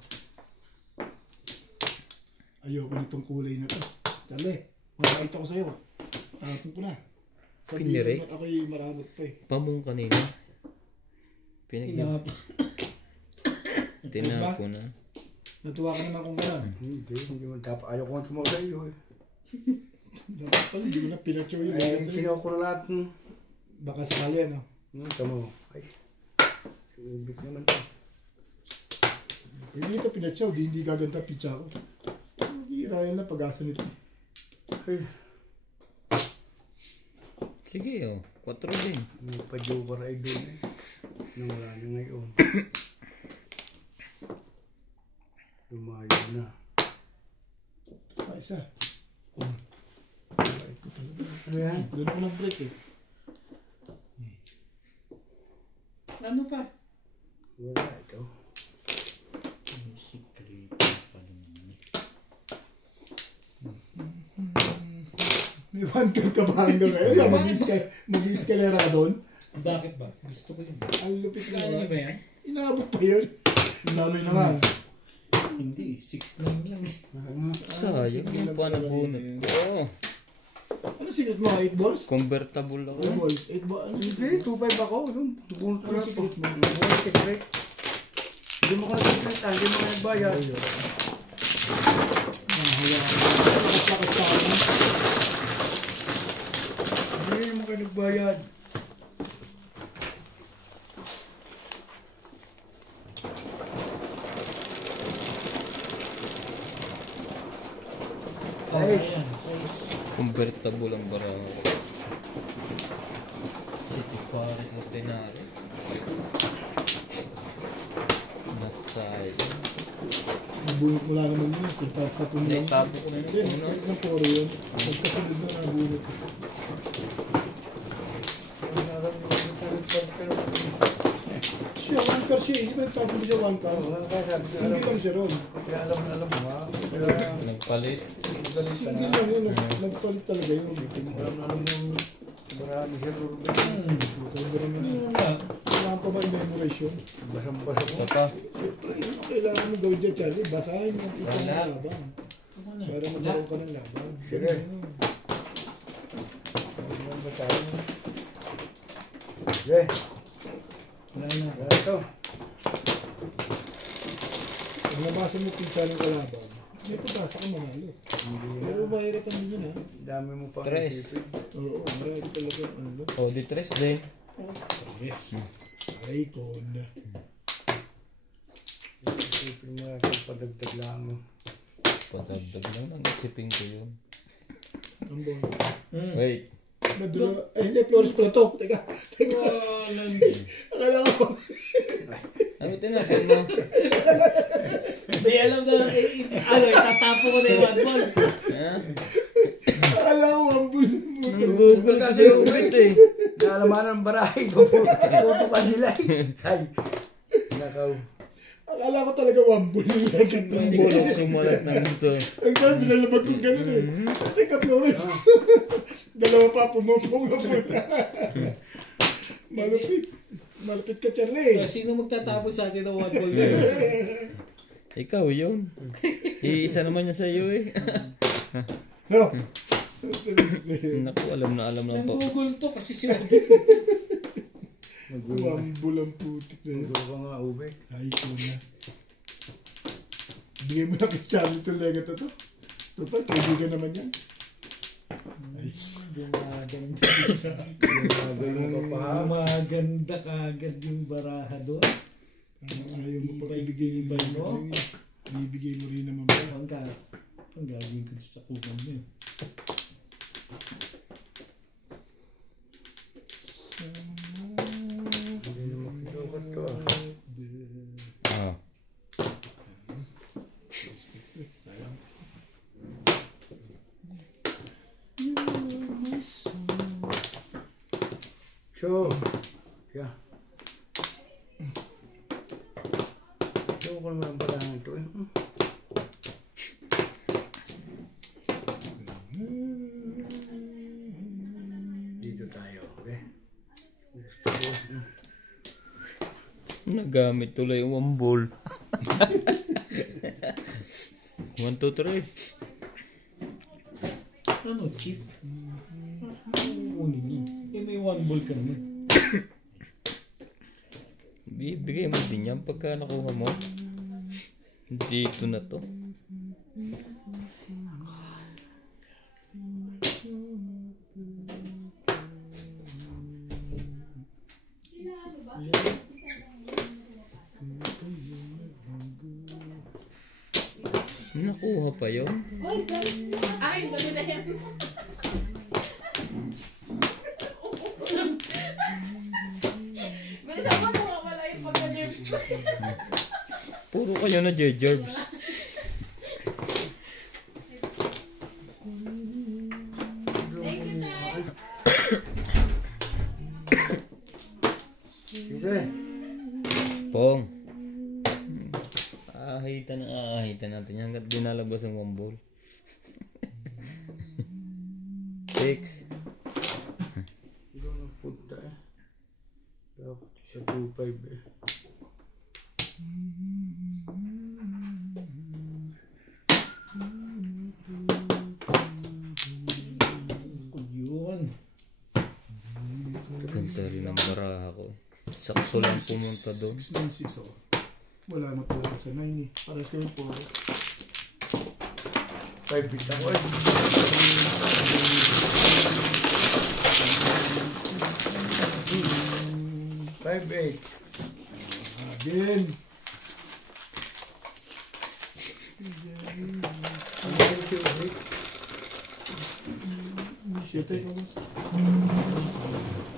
Ayoko nitong kulay na to. Charlie, makakita ko sa'yo. Tapon ko na. Pinire? Sabihin mo ako'y maramot pa eh. Pamong kanina. Pinapa. Tinapo na. Natuwa ka naman kung gano'n. Hindi mo dapat. Ayaw ko nga tumagay yun. Dapat pala, hindi ko na pinatyo yung Ay, sinaw ko na lahat. Baka sakali ano. Tama mo. Ay. Subik naman to. Eh dito pinatsaw, hindi gaganda pitsa ko. Hirayan na pag-asa nito. Ay, Sige, oh. 4 din. may pa-joker ay doon eh. Nawala na ngayon. Lumayo na. Isa. Bait ko talaga. Ano yan? Doon ako nag-break eh. Ano pa? Wala ito. May secret pa naman. May one turn ka ba hanggang ngayon? Mag-escalera ka doon? Bakit ba? Gusto ko yun. Ang lupit na Kaya niyo ba yan? Inaabot pa yun. Ang dami na nga. Hindi, 6-9 lang eh. Sayang yung panabunot ko. Ano sinot mo? 8 balls? Convertible ako. 8 balls? 8 balls? Ano Hindi, 2.5 ako. Bonus ko Ano na ito. secret mo? Bonus secret. Hindi mo ko nag-secret, hindi mo ka nagbayad. Hindi mo ka nagbayad. Oh, ayan, 6. Convertible ang baraho. City Paris Ordinary. Nasay. Nabunot mo lang naman yun. Kung tapon mo lang. Tapo ko na Hindi, yung una. ng poro yun. Pagkasunod na nabunot. Siya, one car siya. Hindi ba nagtapon mo siya one car? Hindi lang siya ron. Kaya alam mo ha. Nagpalit. Hindi lang yun. Nagpalit talaga yun. Alam mo, marami siya Ruben. Kailangan pa ba yung memoration? Basang-basa ko. Saka. Siyempre, yun ang kailangan mo gawin dyan, Charlie. Basahin mo ang titang ng Wala. laban. Ano na? Para magkaroon ka ng laban. Sige. Ganun. Basahin mo. Okay. Wala na. Wala ito. Pag nabasa mo pitsa ng kalaban, may pagkasa ka manalo. Pero mahirapan din yun ha. Dami mo pang Tres. isipin. Oo, marami talaga ano. O, di 3 din. Yes. Ay, kon. Isipin mo na kung padagdag lang mo. Padagdag lang ng isipin ko yun. Ang bon. Wait. Madula. Ay, hindi, Flores pala to. Teka. Akala ko. Ano tinatin mo? Hindi alam na, ano, itatapo ko na yung 1 ball. Ha? Akala ko ang bulbutan. Google kasi yung wait eh. Naalamanan ng barahay. Puto ka nila eh. Ay. Nakaw. Akala ko talaga wambul yung second Ang ng bulok sumalat ng ito. Ang dami binalabag kong ganun eh. Teka, Flores. Dalawa pa pumupunga po na. Malupit. Malupit ka, Charlie. Sino magtatapos sa atin ng 1 ball na yun? Ikaw yun. Iisa naman yan sa iyo eh. No. Naku, alam na Nang pa. Google to kasi siya. Wambul ang putik na yun. Gulo ka nga, Ube. Ay, ko na. Bigay mo na kay Charlie itong legat na to. Total, kaibigan naman yan. Ay, Gumaganda. Maganda kagad yung baraha doon. ayaw mo pa ibigay yung bayan mo. Ibigay mo rin naman ba? Ang gagawin ko sa kuman niya. Hindi na makilukat to ah. Ah. Sayang. So, siya. Ewan ko naman ang barahan ito eh. Dito tayo, okay? Gusto ko. Nagamit tuloy yung wambol. 1, 2, 3. Ano, cheap? Unin niya. Eh, may 1 ball ka naman. Bibigay mo din yan pagka nakuha mo. Dito na to. Nakuha pa yun. Uy, dami. Ay, dami na yan. Bilisan mo kung wala yung pagka-nerves ko. Puro kayo na Jerbs. Thank you, Tay. Sige. Pong. Ahitan natin yan hanggat dinalabas ang 1 ball. 6. Doon ang punta eh. Dapat siya 2-5 eh. Yun. Ganda rin ang baraha ko. Sakso lang pumunta doon. 6-9-6 ako. Wala na pala ako sa 9 eh. Para sa yung 4. 5 bit ako eh. 5-8. Again. Ano yung 2-8? Shit eh.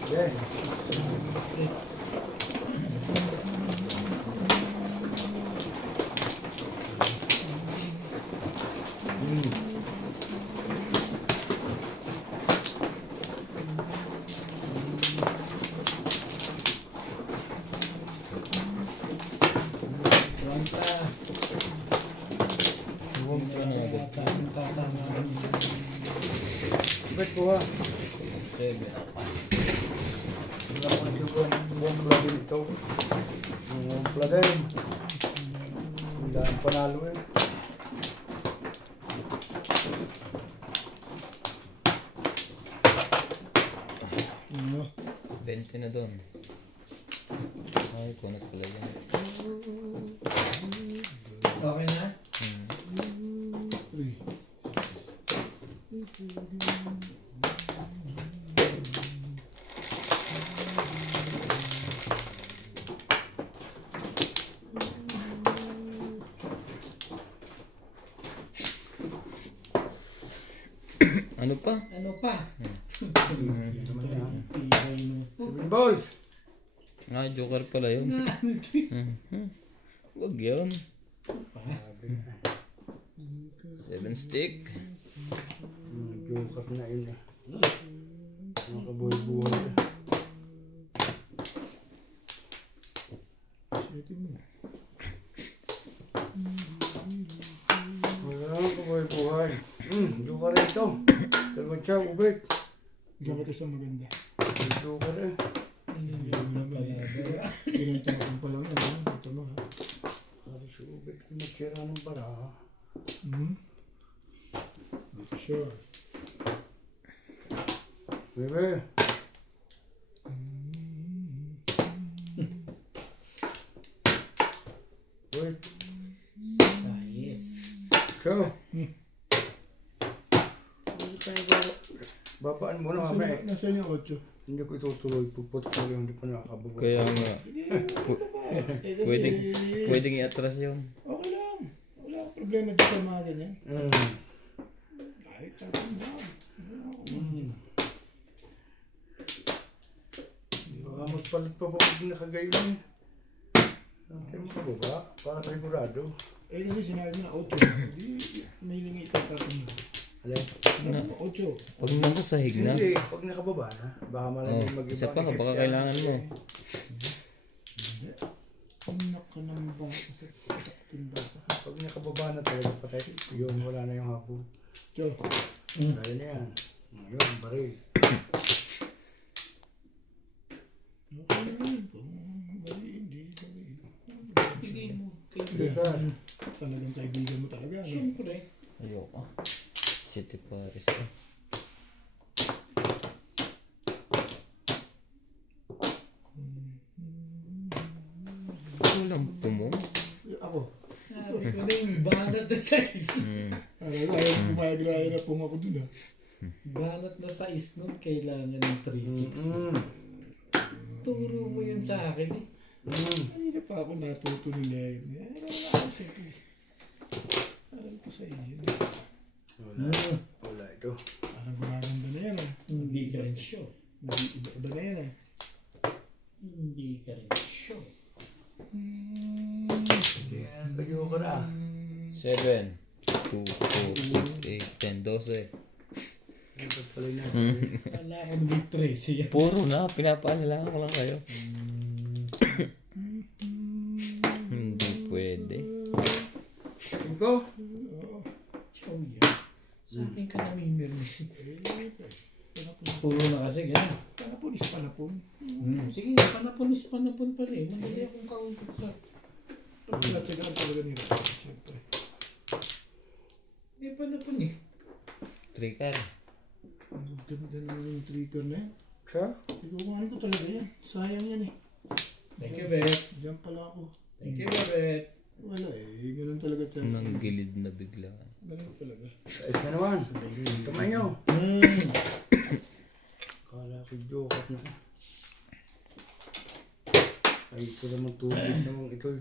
Yeah. Ba't ko ha? 7. Wala ko nagsibuan. Buong pula din ito. Buong pula din. Wala ang panalo eh. Ano? 20 na doon. Ay, kunat pala yan. Okay na? 3. Ano pa? Ano pa? Yan naman yan. Tibay no. 7 balls. Ah, joker pala yun. Wag yun. 7 stick. Joker na yun eh. Makabuhay-buhay eh. Wala nang kabuhay-buhay. Joker rin ito. Dalawang siya, ubik. Gamit isang maganda. Joker eh. Pinantakan pa lang yan. Ito mo ha. Para si ubik magsira ng baraha. Not sure. Bebe. Wait. Sayes. So. Babaan mo na mamaya eh. Nasaan yung 8? Hindi ko itutuloy. Pagputok mo yung hindi pa nakakababa. Kaya nga. Pwedeng i-atras yun. Okay lang. Wala akong problema dito sa mga ganyan. Kahit tapos ba? Baka magpalit pa pag nakagayon eh. Natin mo kababa. Para sigurado. Eh kasi sinabi na 8. Hindi, may lingi itatapon mo. Alay? Sinabi mo 8. Pag nasa sahig na. Hindi. Pag nakababa na. Baka malamang Oh, mag-iba. isa pa, baka kailangan mo. Anak ka ng bang kasi timba ka. Pag nakababa na talaga patay. Yun, wala na yung hapon. Tiyo. Dahil na yan. Yun, baril. Okay na yun. Kung mali, hindi. Hindi mo. Kaibigan. Talagang kaibigan mo talaga. No? Siyempre. Ayoko. City Paris eh. Walang pumo. Ako. Sabi ko na yung banat na size. Ayaw gumagraya na pong ako dun ha. Banat na size nun, kailangan ng 3-6. Turo mo yun sa akin eh. Kanina pa ako natuto nila yun. Wala ako simple. ko sa iyo. Wala ito. Parang gumaganda na yan. Hindi ka rin sure. Iba na yan. Hindi ka rin sure. Kaya kayo ko na. 7, 2, 4, 6, 8, 10, 12. Ito pala na. Wala ka naging 13 yan. Puro na, pinapaalala ko lang kayo. Hindi pwede. Ito? Chow yan. Sa akin ka namimiris. Puro na kasi gano'n. Panapon is panapon. Sige, panapon pa rin. Madali akong kauntit sa... Pinatsagaan talaga nila. Siyempre. Hindi panapon eh. Trigger. Ang ganda na yung trigger na yan. Siya? Ikukuhanin ko talaga yan. Sayang yan eh. Thank you, Bet. Diyan pala ako. Thank you, Bet. Wala eh. Ganun talaga siya. Nang gilid na bigla. Ganun talaga. Ayos na naman. Kamay nyo. Kala ko joke na. Ay, ito naman tubig naman ito.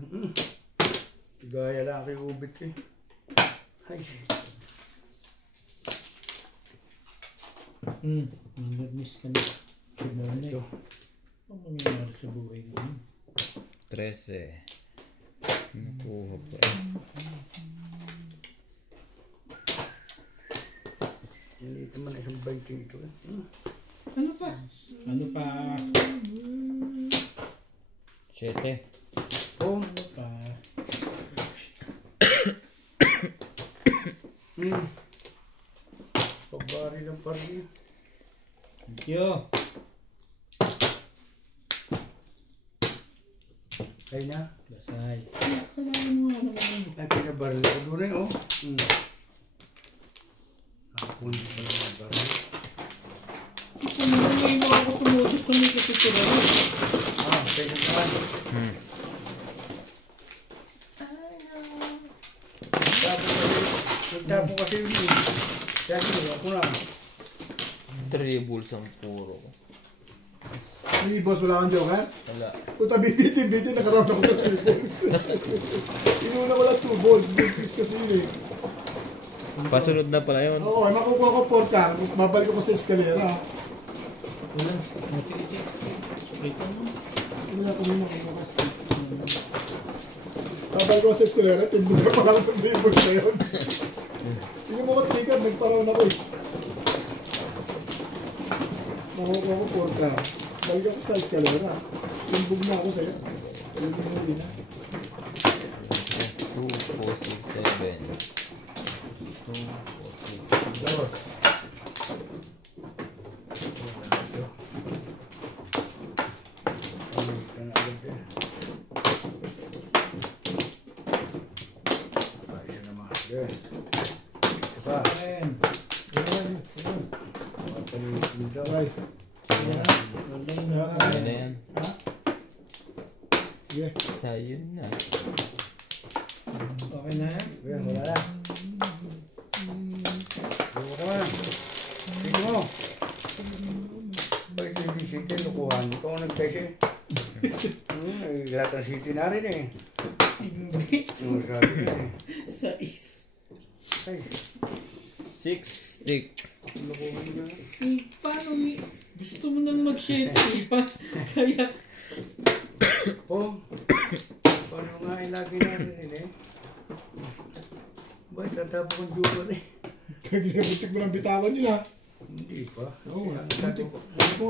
Gaya lang kay ubit eh. Ay. Nag-miss ka na. Chumona eh. Ito. Ano mangyayari sa buhay ngayon? 13. Nakuha pa eh. Ito man isang 20 ito eh. Ano pa? Ano pa? 7. Oh. Ano pa? Pabari ng parang. Thank you. Ay na. Lasay. Kailangan mo nga naman. Ay, pinabaril ko doon eh, oh. Ako hindi pa lang baril. Ito naman ngayon ako tumulong sa may kapitira. Kaya naman. Tapo kasi yun eh. Kaya ginawa ko na. Tribbles ang puro. Hindi boss, wala kang joker? Wala. Puta, bibitin, nakaroon ako sa 3 balls. Inuna ko lang 2 balls, big piece kasi yun eh. Pasunod na pala yun. Oo, makukuha ko 4 car, babalik ako sa eskalera. Ulan, sige. Sukitan mo. Wala ko muna kumukas. Babalik ako sa eskalera, tindog ka pala ako sa 3 balls na yun. Hindi mo ko trigger, nagparaw na ko eh. Makukuha ko 4 car. Balik ako sa eskalera. Timbog na ako sa'yo. Timbog na rin na. 2, 4, 6, 7. 2, 4, 6. Bye. Ano na yan? Ha? Yeah. Sa'yo na. Okay na? Wala na. Buka ka na. Sige mo. Bakit hindi city lukuhan? Ikaw ang nag-tese. Lahat ng city na rin eh. Hindi. Sabi na eh. 6. Ay, 6 stick. lukuhan na. Paano ni... Gusto mo nang mag-share pa? Kaya... Oh, paano nga ilagi natin eh? Ba't tatapo kong joker eh? Kaginabutik mo ng bitawan yun ha. Hindi pa. Oo nga. Sabi ko,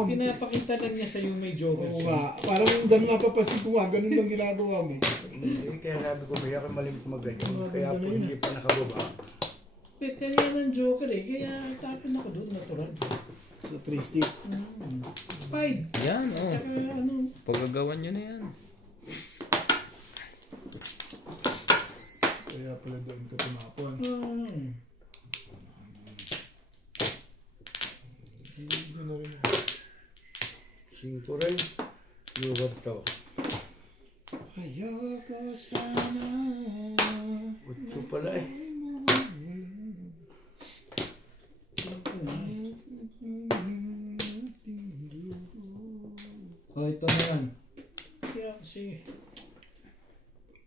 Pinapakita lang niya sa'yo may joker. Oo nga. Parang ganun napapasin ko nga. Ganun lang ginagawa mo. hindi. Kaya sabi ko, kaya ka malimit mag-ganyan. Kaya ako hindi pa nakababa. Pwede yan ng joker eh. Kaya tapin ako doon natural. Sa 3 stick. 5. Yan, oh. Tsaka ano... Pagagawan nyo na yan. Kaya pala doon ka tumapon. Hindi na rin ako. 5 rin. Luwag to. Ayoko sana. 8 pala eh. Oh, ito na yan. Kaya kasi...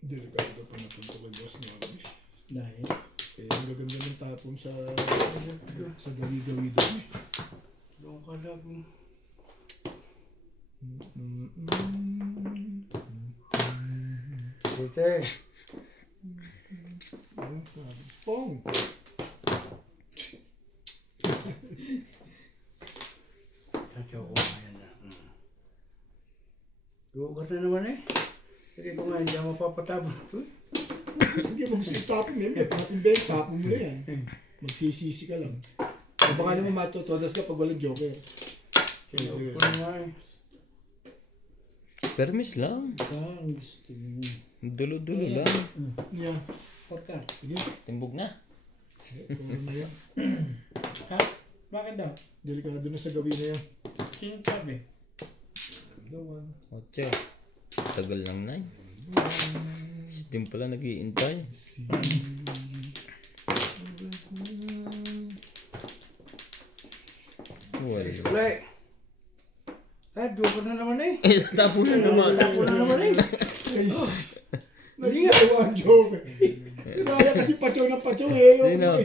Delikado pa napunta kay boss niya. Dahil... Eh, ang gaganda ng tapon sa gawi-gawi doon eh. Doon ka lang. Tite. Pong! Tatyo ko kaya na. Dugat na naman eh. Sige ko nga, hindi ako mapapatapon ito eh. Hindi mo gusto itapon yan. Tapon ba yung tapon mo na yan. Magsisisi ka lang. O baka naman matutodas ka pag walang joker. Sige, upo na nga eh. Permis lang. Ang gusto mo. Dulo-dulo lang. Yeah. Porka. Sige. Timbog na. Puro na yan. Ha? Bakit daw? Delikado na sa gawi na yan. Sino sabi? Gawan. 8. Tagal lang na. Steam pala nag-iintay. Wala. Play. Joker na naman eh. Tapos na naman. Tapos na naman eh. Nagdalawa ang joker. Kaya kasi pachaw na pachaw eh. Sino?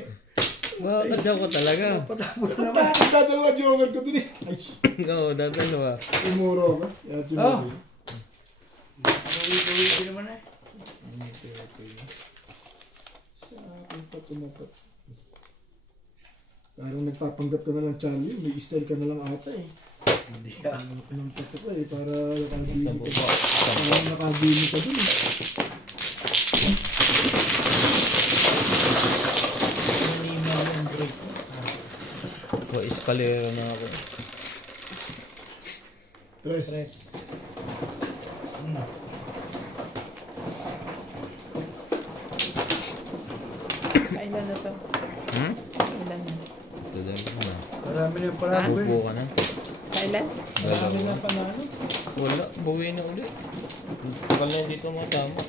Makakadyaw ko talaga. Patapon na naman. Nagdadalawa ang joker ko dun eh. Ay, Oo, dadalawa. umuro ba? Kaya Oh. Gawin naman eh. Sa akin pa tumapat. Parang nagpapanggap ka na lang, Charlie. May style ka na lang ata eh. Hindi ah. Anong tato ka eh, para nakagili ka. Parang nakagili ka dun eh. Malinaw yung break. Ako, eskalero na ako. Tres. Press. Kailan na to? Hmm? Kailan na? Talaga na. Marami na yung parado eh. Bubo ka na. Kailan? Marami Dalawa. na panalo. Wala, bawi na ulit. Tagal na dito matama.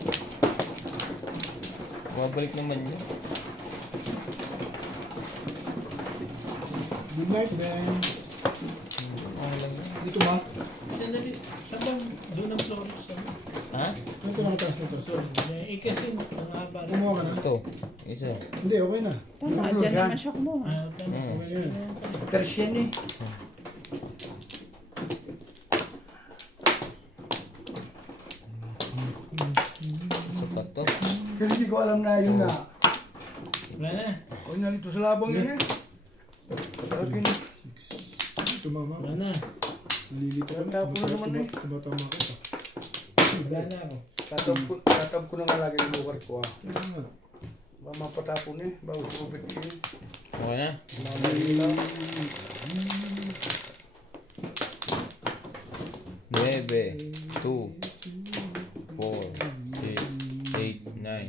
Babalik naman yun. Good night, Ben. Okay lang yun. Dito ba? Sandali. Saan bang doon ang Florus? Ha? Ano ito nakataas na to? Sorry. Eh kasi ang haba na. Kumuha ka na? Ito. Isa. Hindi, okay na. Tama, dyan naman siya kumuha. Tama. Hmm. Okay na yan. Tres yan eh. Sapat to. Kasi hindi ko alam na yun na. Wala na. O nalito sa labang yun eh. Akin eh. Ito mama. Wala na. Lilito ka na. Tapo na naman eh. Tumatama ka pa. Wala na ako. Tatab ko na nga lagi yung lugar ko ah. Ano nga? Baka mapatapon eh. Bago sumubit yun. Okay na. Mamali lang. 9, 2, 4, 6, 8, 9.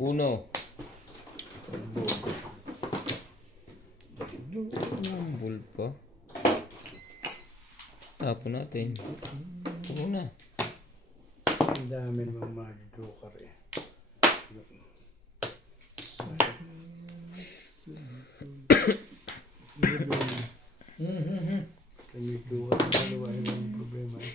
1. Bul pa. Tapon natin. Puno na. Ang dami naman mga joker eh. Kami joker. Dalawa yun ang problema eh.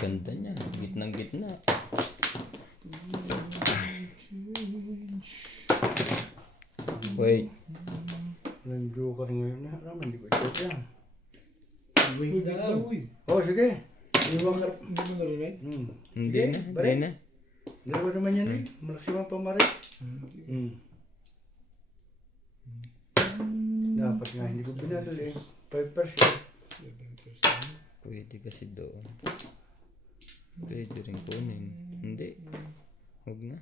Ganda niya. Gitnang gitna. Wait. Walang joker ngayon na. Alam, hindi ko joke yan. Wait daw. Oh, sige. Iwan ka. Hindi mo narinig? Hindi Sige, na. Hindi balik. na. Dalawa naman yan eh. Malakas yung pamarit. Dapat nga hindi ko binaril eh. 5%. Pwede kasi doon. Pwede rin kunin. Hindi. Huwag na.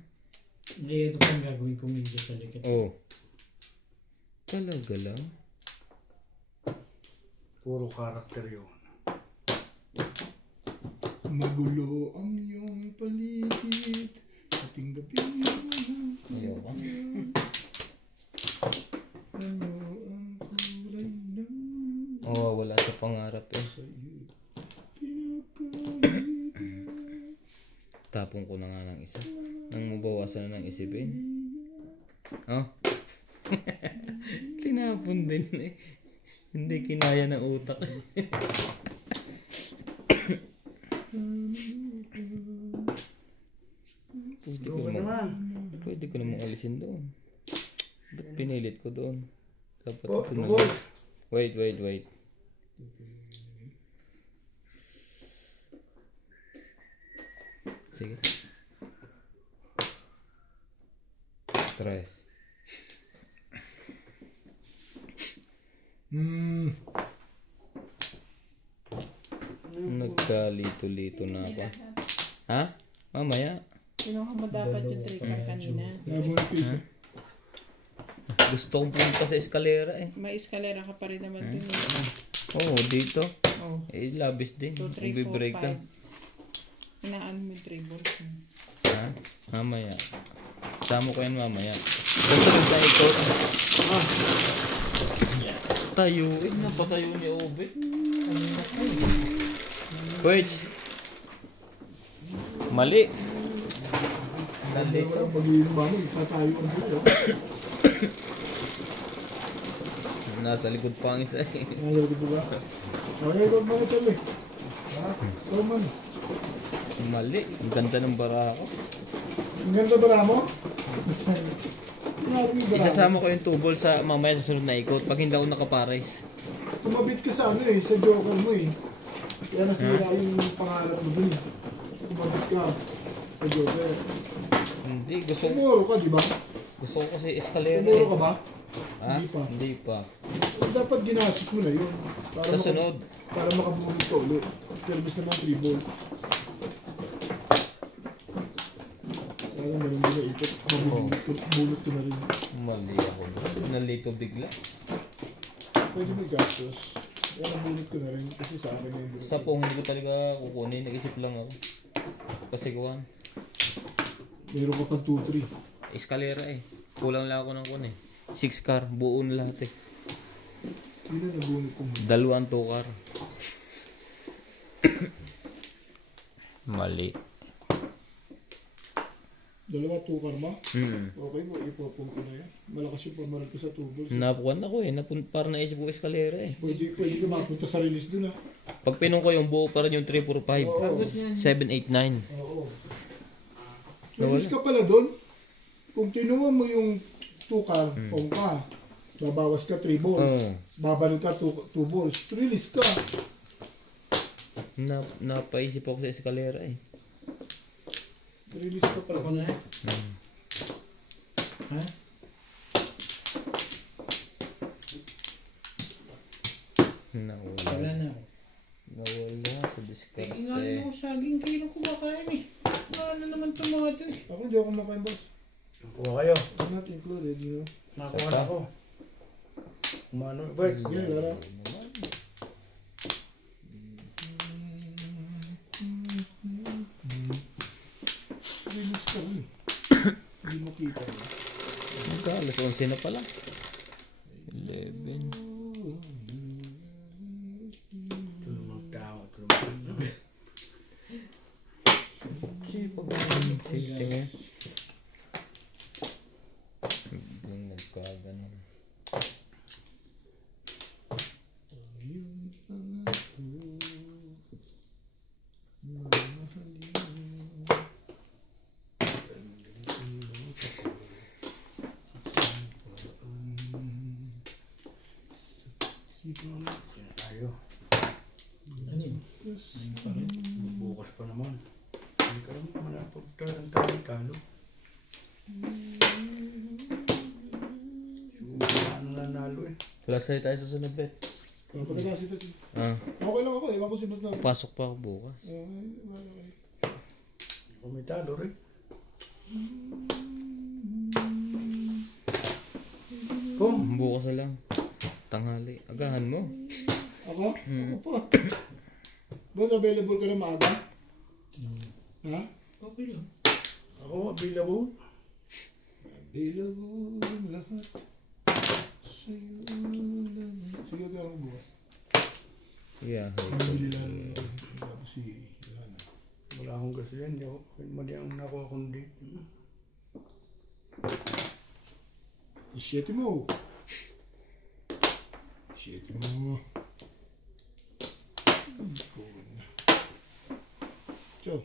Hindi, ito pang gagawin ko medyo sa likit. Oh. Talaga lang. Puro karakter yun. Magulo ang iyong paligid. Ating gabi Ayoko. ano ang kulay ng Oo, wala sa pangarap eh. sa'yo. Pinagkaibigan. Tapon ko na nga ng isa. Nang mabawasan na ng isipin. Oh. Tinapon din eh. Hindi kinaya ng utak. Pwede ko namang alisin doon. Ba't pinilit ko doon? Dapat ito na lang. Wait. Sige. 3. Nagkalito-lito na ako. Ha? Mamaya. Kinuha mo dapat yung trigger kanina. Nabunod piso. Gusto kong punta sa eskalera eh. May eskalera ka pa rin naman dun. Oo, dito. Oh. Eh, labis din. 2, 3, 4, Magbe-break ka. 5. Inaan mo yung 3 balls. Ha? Mamaya. Sama ko yan mamaya. Kasunod na ikaw. Tayuin. Napatayo ni Obet. Wait. Mali. Hindi ko lang mag-iinom ba mo, tatayo ang bulo. Nasa likod pa ang isa eh. Nasa likod ba? Okay, ikaw man ito eh. Ha? Ikaw man. Mali. Ang ganda ng bara ko. Ang ganda ba mo? Sinabi mo ba? Isasama ko yung tubol sa mamaya sa sunod na ikot pag hindi ako nakapares. Tumabit ka sa ano eh, sa joker mo eh. Kaya nasira yung pangarap mo dun eh. Tumabit ka sa joker. Hindi. Tumuro ka, di ba? Gusto ko kasi eskalera Tumuro eh. ka ba? Ha? Hindi pa. Hindi pa. Dapat ginastos mo na yun. Sa sunod. Para makabunod ka ulit. Pero bis naman 3 ball. Kaya naman hindi na ikot. Mabunod ko na rin. Mali ako. Nalito bigla. Pwede mo gastos. Kaya nabunod ko na rin. Kasi sa akin na yung bunod. Sa pong hindi ko talaga kukunin. Nag-isip lang ako. Kasi kuhan. Meron ka pang 2-3. Eskalera eh. Kulang lang ako ng kun eh. 6 car. Buo na lahat eh. Sino nabunod ko mo? 2 car. Mali. 2 2-car mo? Hmm. Okay mo, ipopong ko na yan. Malakas yung pamaral ko sa 2 balls. Napukan ako eh. Parang naisip ko eskalera eh. Pwede ka mapunta sa release dun ah. Pag pinong ko yung buo pa rin yung 3, 4, 5. 7, 8, 9. Oo. Nawala. Release ka pala dun. Kung kinuha mo yung 2-car, pong ka. Babawas ka 3 balls. Oo. Babalik ka 2 balls. Release ka. Napaisip ako sa eskalera eh. Release ka pala. Ako na. Ha? Nawala. Wala na ako. Nawala sa diskarte. Tingin nga rin ako saging kilo kumakain eh. Ano naman itong mga ito eh. Ako hindi ako kumakain boss. Kuha kayo. I'm not included, you know. Nakuha na ako. Kumano, Bert. Yeah, Lara. Release ka rin. Hindi mo kita rin. Alas 11 na pala. 11. Tulong tao. Tulong. Sipag naman. Sige. Hindi nagkaganon. Tayo. Ano yun? Bukas pa naman. Hindi ka naman napagtarang-talo. Siguro ano nanalo eh. Plus ay tayo sa sunod, Bet. Pagkakasi ito. Ah, Okay lang ako. Ewan ko si Boss na. pasok pa ako bukas. Kung may talo rin. Bukas na lang. Tanghali. Agahan mo. Ako? Ako pa. Boss, available ka na maaga? Ha? Okay lang. Ako, available. Available lahat. Sa'yo lahat. Sige, ka lang bukas. Yeah. Hindi lang. Tapos si Lana. Wala akong kasi yan. Hindi ako. Mali ang nakuha kong date. Isyete mo. Shit mo. Ciao.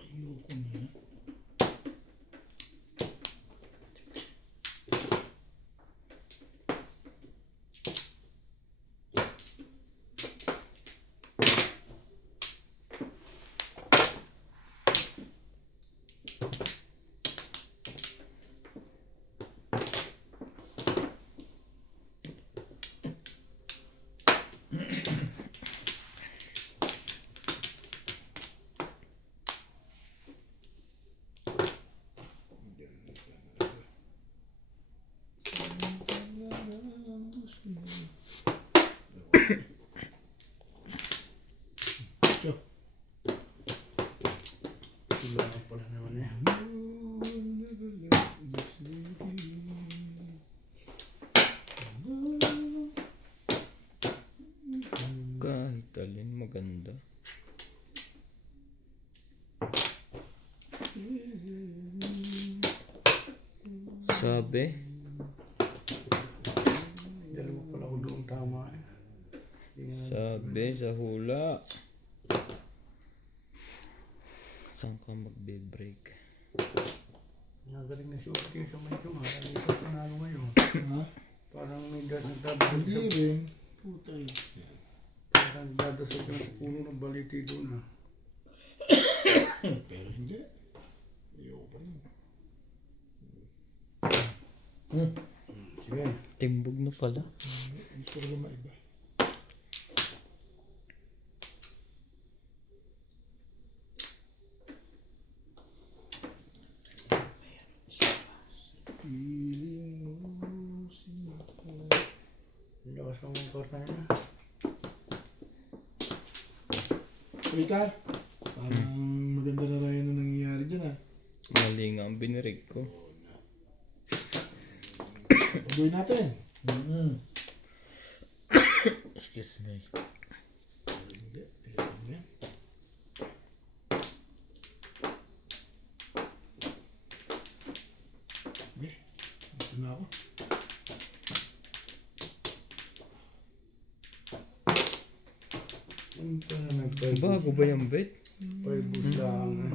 Ayoko na. Ciao. Sila ka pala naman eh. Kahit alin maganda. Sabi, Dalawa pala ko doon tama eh. sabi sa hula. Saan ka magbe-break? Nagaling na si Orkin sa medyo marami sa panalo ngayon. Ha? Parang may nagdadasal Hindi sa rin. Puta eh. parang nagdadasal ka ng puno ng baliti doon ah. Pero hindi. Ayoko pa rin. Sige. Timbog na pala. Gusto ko lang maiba. Piling mo sinta. Hindi ka sa mga karta na. Rika, parang maganda na rin ang nangyayari dyan ah. Mali nga ang binirig ko. Gawin natin. Excuse me. Hindi. Hindi. Okay. Ito na ako. Ito na nag-5 Bago ba yung bet? bulls lang eh.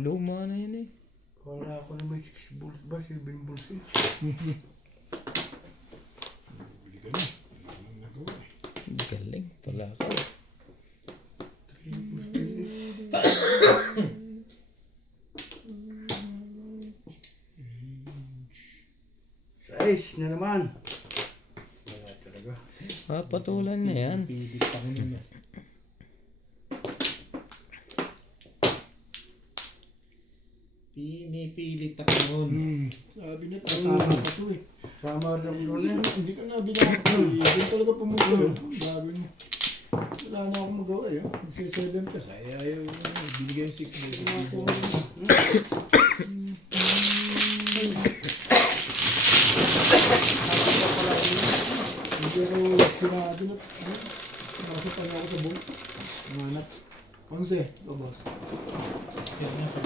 Luma na yun eh. Kala ko na may 6 bulls ba? 7 bulls eh. Bili ka na. Ano nang nagawa eh. Galing pala ka. 3 bulls din eh. Size na naman. Wala talaga. Patulan na yan. Pilit ako nun. Pinipilit ako nun. Sabi niya, tatama pa to eh. Sama rin doon eh. Hindi ko na binako eh. Hindi talaga pumuto. Sabi niya. Wala na akong magawa eh. Magsi-7 ka. Ayaw yun. Binigay yung 6 days. Hindi ako sinabi na. Nasa pa niya ako sa buong. Manap. 11. Ito boss. Kaya nga sa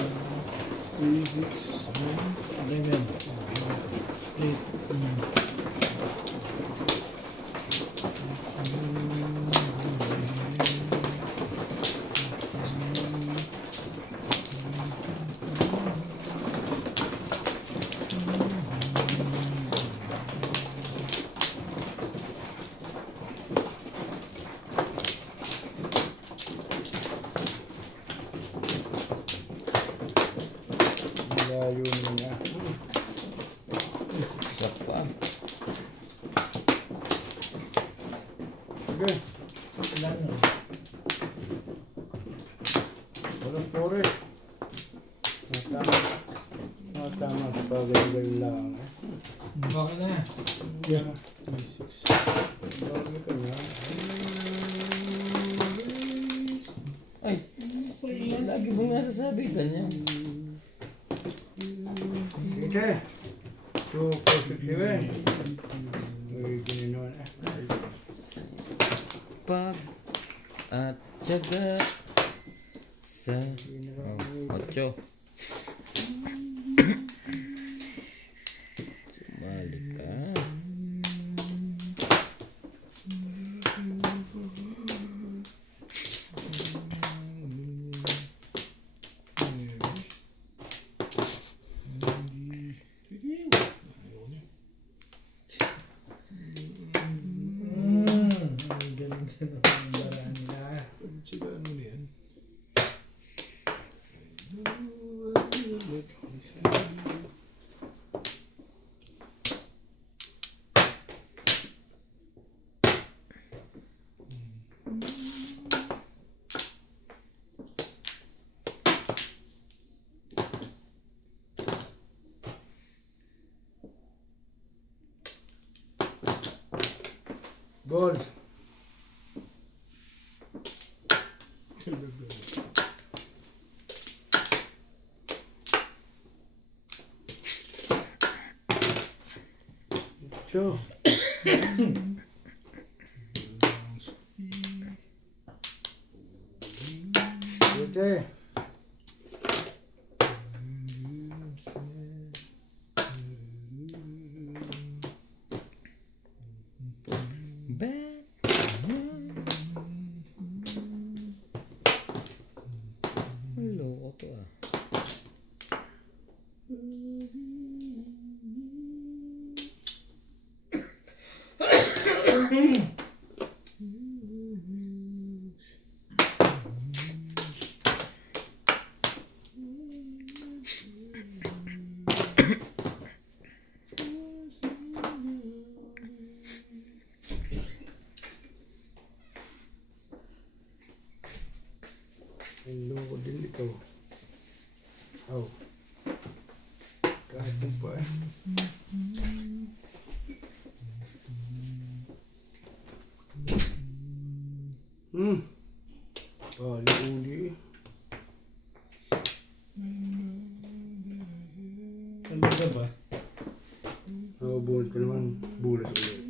3, 6, 9. 11. Split. Layo na niya. Isa pa. Sige. Ilan nun? Walang forest. Matama sa pagay lang eh. Okay na. Yeah. 6. Dami ka na. Ay, lagi mong nasasabi ganyan. Sige. 2, 4, 6, 7. Uy, gininon eh. Pag at tiyaga sa 8. Sumali ka. Balls. Sure. Okay. Hello, ako ah. Hello, din ito. Oh. Kahit mo pa eh. Uli. Ano ka ba? Bulat ko naman. Bulat ulit.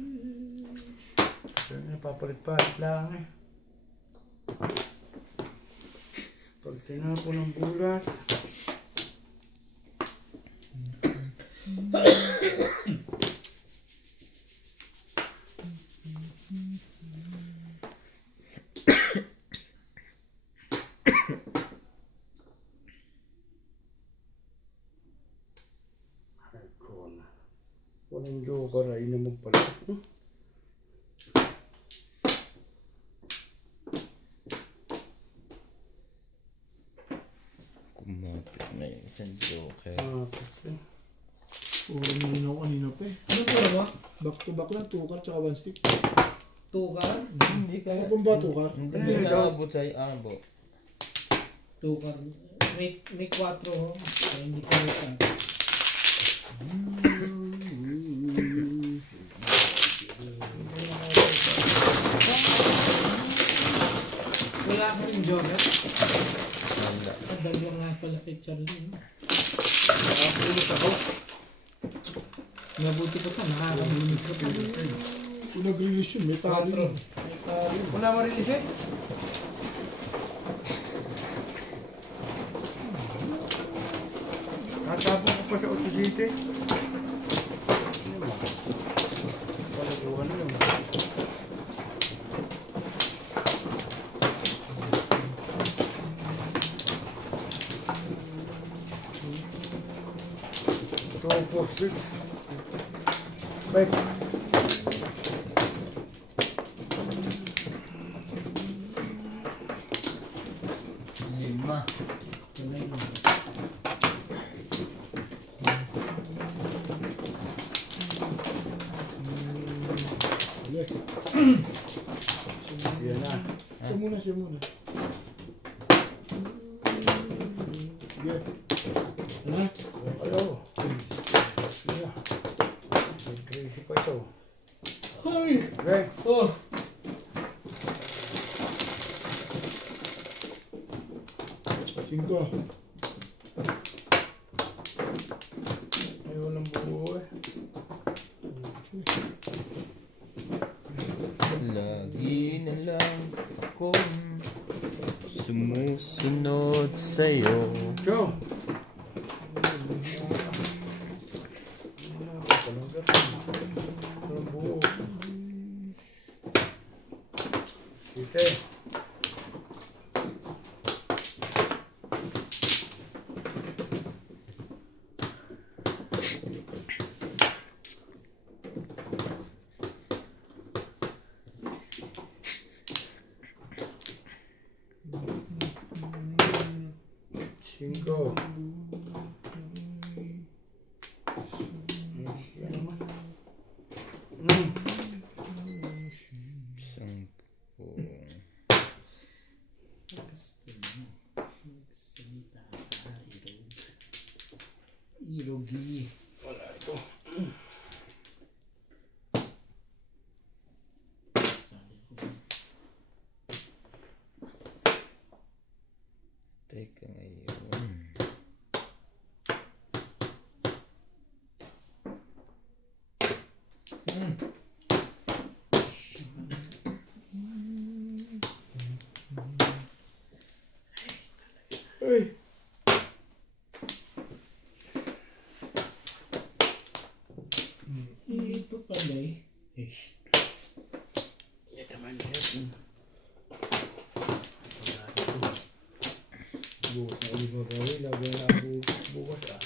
Kaya napapalit-palit lang eh. Pag tinapon ng bulas. Walang joker ay naman pala. Kumapit na yung isang joker. Puro nilinaw kanina pa eh. Ano pala ba? Back to back lang, 2 card tsaka 1 stick. Tukar? Hindi ka. Ano pong ba 2 card? Hindi ka abot sa abo. Tukar. May 4 ho. Ay, hindi ko rin. Wala ka rin joker? Wala. Dalawa nga pala kay Charlie. Nakapulit ako. Mabuti pa sa nakakaminis ka pala. Kung nag-release yun, may tali. 4. Wala ma-release eh. Katapon ko pa sa 8 City. Palaguan na yun. Six. Baik. 5. Yan na. Siya muna. Sige. Ano? Ayaw. Crazy pa ito. Hoy! Okay. Oh! Singko. Ayaw ng buo eh. Lagi na lang ako sumusunod sa'yo. Joe! Sige. Cinco. Gusto mo. Magsalita ka, Irogi. Wala ito. Sabi ko. Teka ngayon. Ay! Ito pala eh. Ito man yan. Bukas na ulit mo gawin. Lagi na bukas ah.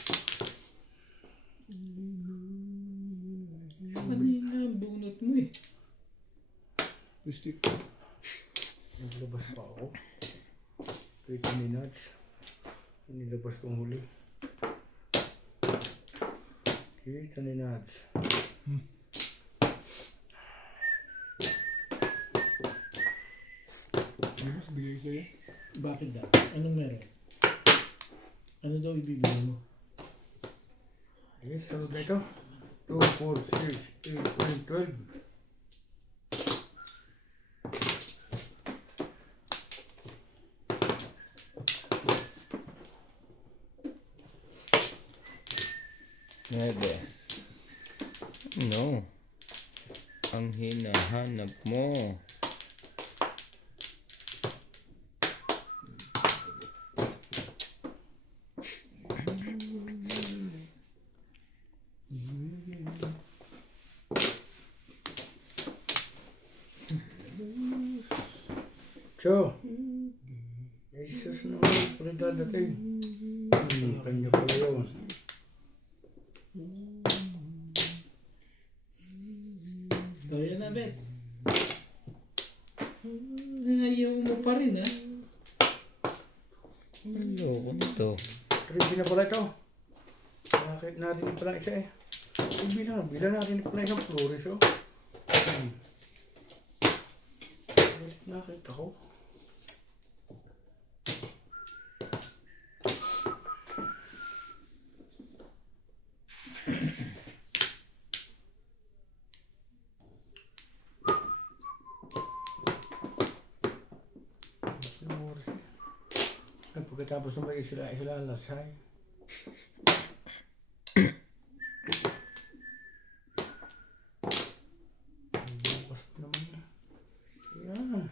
Kanina ang bunot mo eh. Pistik. Naglabas pa ako. 30 minutes. Nilabas kong huli. 30 minutes. Ano mas bigay sa'yo? Bakit daw? Anong meron? Ano daw ibibigay mo? Yes, sunod na ito. 2, 4, 6, 8, 9, 12. Nede. No. Ang hinahanap mo. So, Jesus naman, ulit dadating. Kanya pala yun. Kaya na, Bet. Ayaw mo pa rin, ha? Loko nito. 3 na pala ito. Nakit natin pala isa eh. Bilang natin pala isang flores, oh. Nakita ko. Pagkatapos ng sila lasay. Bukas pa naman na. Yan.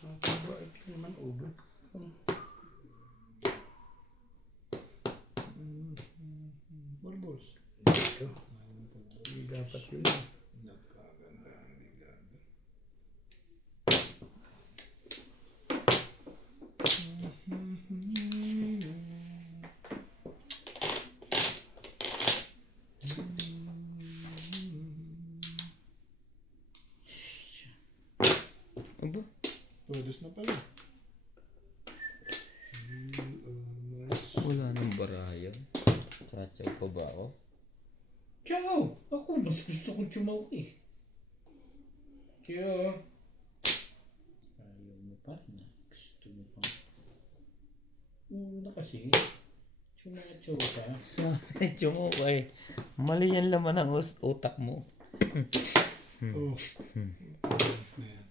Nakabait naman ubod. Marbles. Ito. Hindi dapat yun. Nagkaganda ang ligado. Aba? Todos na pala. Wala nang barayan. Tsatsaw pa ba ako? Ciao! Ako, mas gusto kong chumaw eh. Kaya... Ayaw mo pa rin, ha? Gusto mo pa. Una kasi, chumaw ka. Sabi, chumo ko eh. Mali yan laman ang utak mo. Oh. Ayos na yan.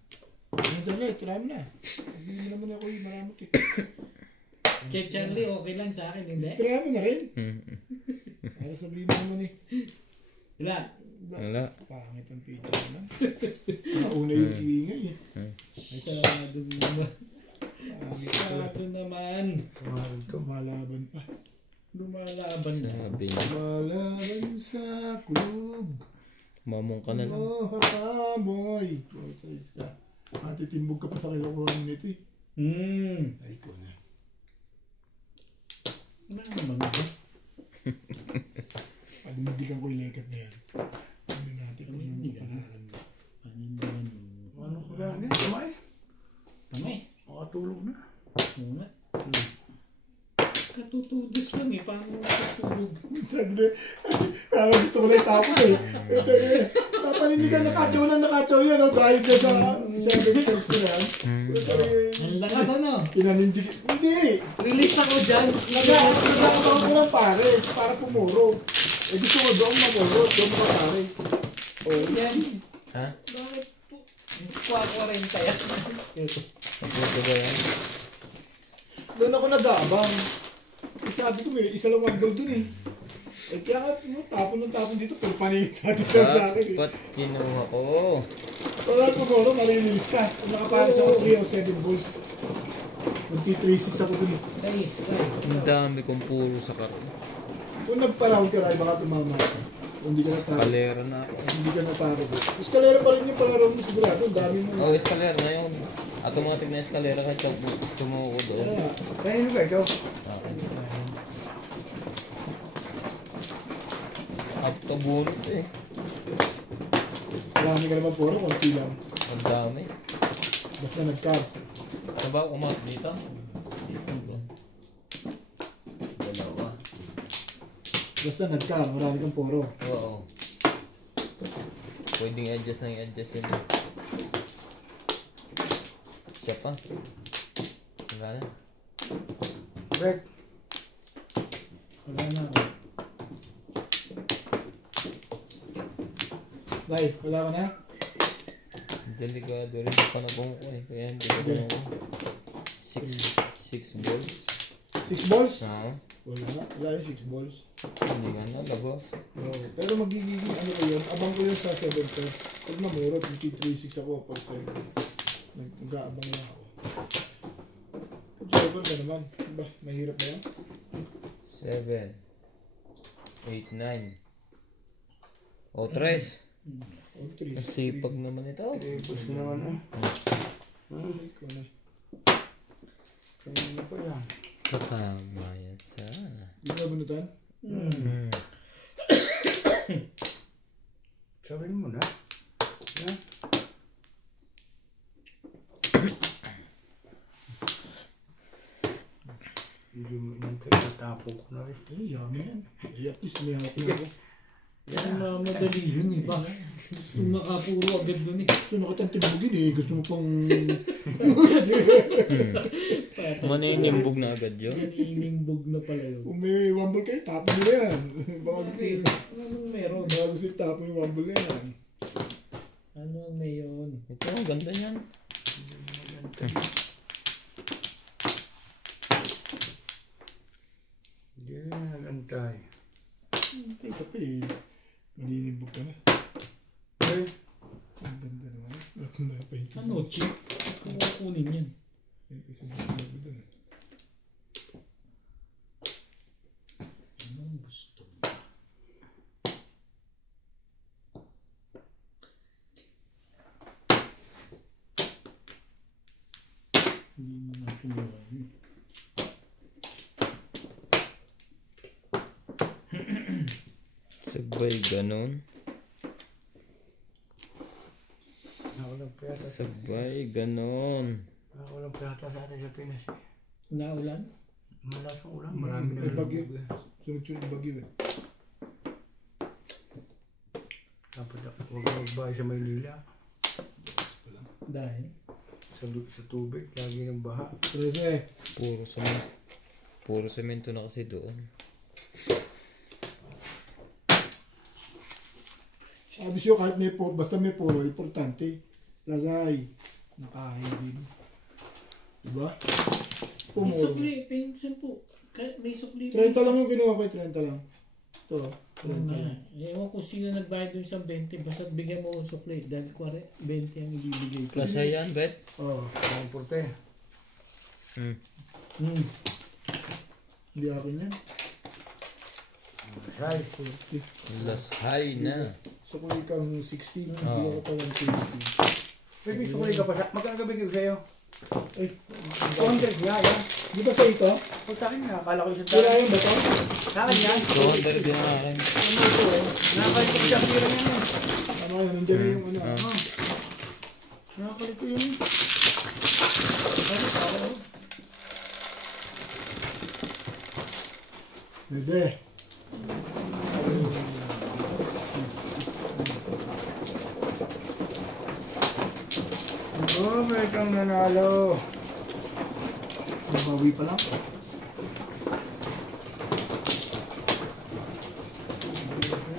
Ano dali, try mo na. Hindi mo naman ako yung maramot eh. Kay Charlie, okay lang sa akin, hindi? Try mo na rin. Para sabihin mo naman eh. Wala. Wala. Pangit ang picture naman. Nauna yung iingay eh. Masyado mo. boy. Boy, praise ka. Matitimbog ka pa sa kilokuhan nito eh. Ay ko na. Ano naman ito? Pagbibigyan ko yung lekat na yan. Hindi natin kung yung palaran mo. Ano ko gani? Kamay? Kamay? Makatulog na. Oo nga. Katutudis lang eh. Paano matutulog? Sagli. Gusto ko na itapon eh. Napanindigan nakatsaw yan. Dahil dyan sa 7 test ko yan. Ang lakas ano? Pinanindigan. Hindi. Release ako dyan. Nagkakaroon ko ng pares para pumuro. Gusto ko doon mamuro. Doon mga pares. Yan. Ha? Bakit po? 40 yan. Naputo ba yan? Doon ako nag-aabang. Sabi ko may isa lang wagdol dun eh. Kaya nga tapon dito. Pero paningit natin sa akin eh. Dapat kinuha ko. Kaya pumuro, malilinis ka. Kung nakapares ako 3 o 7 balls. Magti-3-6 ako dun eh. 6. Ang dami kong puro sa karon. Kung nagpa-round ka rin, baka tumama ka. Kung hindi ka nataro. Kalera na ako. Hindi ka nataro. Eskalera pa rin yung para-round mo sigurado. Ang dami mo. Oh, eskalera na yun. Automatic na eskalera kahit tumuko doon. Kaya, Kanino ba ito? Okay. Abtabunot eh. marami ka naman puro, konti lang. Ang dami. Basta nag-car. Ano ba umat dito? Dalawa. Basta nag-car, marami kang puro. Oo. Pwedeng adjust na i-adjust yun. Siya pa. Wala na. Break. Wala na ako. Lai, wala ka na? Delikado rin yung panabong ko eh. Kaya hindi ko ganun ko. 6 balls. 6 balls? Oo. Wala na. Wala yung 6 balls. Hindi ka na, labos. Oo. Pero magiging ano ko yun, abang ko yun sa 7 test. Pag namurot, yung T36 ako, pag nag-aabang na ako. Observer ka naman. Ba, mahirap na yan? 7 8 9 o 3. O, 3. Ang sipag naman ito. Tapos naman eh. Ikaw na. Kanina pa yan. Katama yan sa... Di ba bunutan? Sabihin mo na. Ha? Hindi mo inantay, natapo ko na rin. Eh, yummy yan. Eh, at least may hati ako. Yan ang madali yun eh. Ba? Gusto makapuro agad dun eh. Gusto mo kitang tibugin eh. Gusto mo pang... Maninimbog na agad yun. Ganinimbog na pala yun. Kung may wumble kayo, tapon nyo yan. Baka gusto Bakit? nyo. Anong meron? Baka gusto nyo tapon yung wumble na yan. Ano ang mayon? Ito, ang ganda yan. Hindi na nagantay. Ay, kape eh. Maninimbog ka na. Eh, Ang ganda naman. Natin na pa yung Ano, chip? Kung kukunin yan. Eh, kasi nasinag doon eh. Anong gusto mo? Hindi mo na kumuha yun. Sabay ganon. nawalang piyata. Sabay ganon. Nawalang piyata sa atin sa Pinas eh. Naulan? Malas ang ulan. Marami na May bagyo. nalubog eh. Sunod-sunod bagyo eh. Dapat huwag na magbahay sa Maynila. Dahil? Sa tubig, lagi ng baha. 13. Puro semento. Puro semento na kasi doon. Sabi siya kahit may puro, basta may puro, importante. Lazay. Nakain din. Diba? May Pumuro. sukli. Pinsan po. May sukli. 30 lang yung kinuha ko, 30 lang. Ito, 30 Ano lang. Ewan ko sino nagbayad dun sa 20. Basta bigyan mo ng sukli. Dahil 20 ang ibibigay ko. Kasya yan, bet? Oo. Ang porte. Hindi akin yan. Size. Lashay na. sukuli kang 16, Oo. hindi ako talang 20. Pwede sukuli ka pa sa... Magkano gabigay ko sa'yo? Ay, 200 nga yan. di ba sa ito? Pag sa akin nga, akala ko isang Sira daan. yan ba ito? Sa akin yan. 200 din na rin. Nakakalit ko siya pira yan eh. Tama yun, nandiyan na yung ano. Ah. Nakakalit ko yun eh. Pwede. Oh, may kang nanalo. Mabawi pa lang.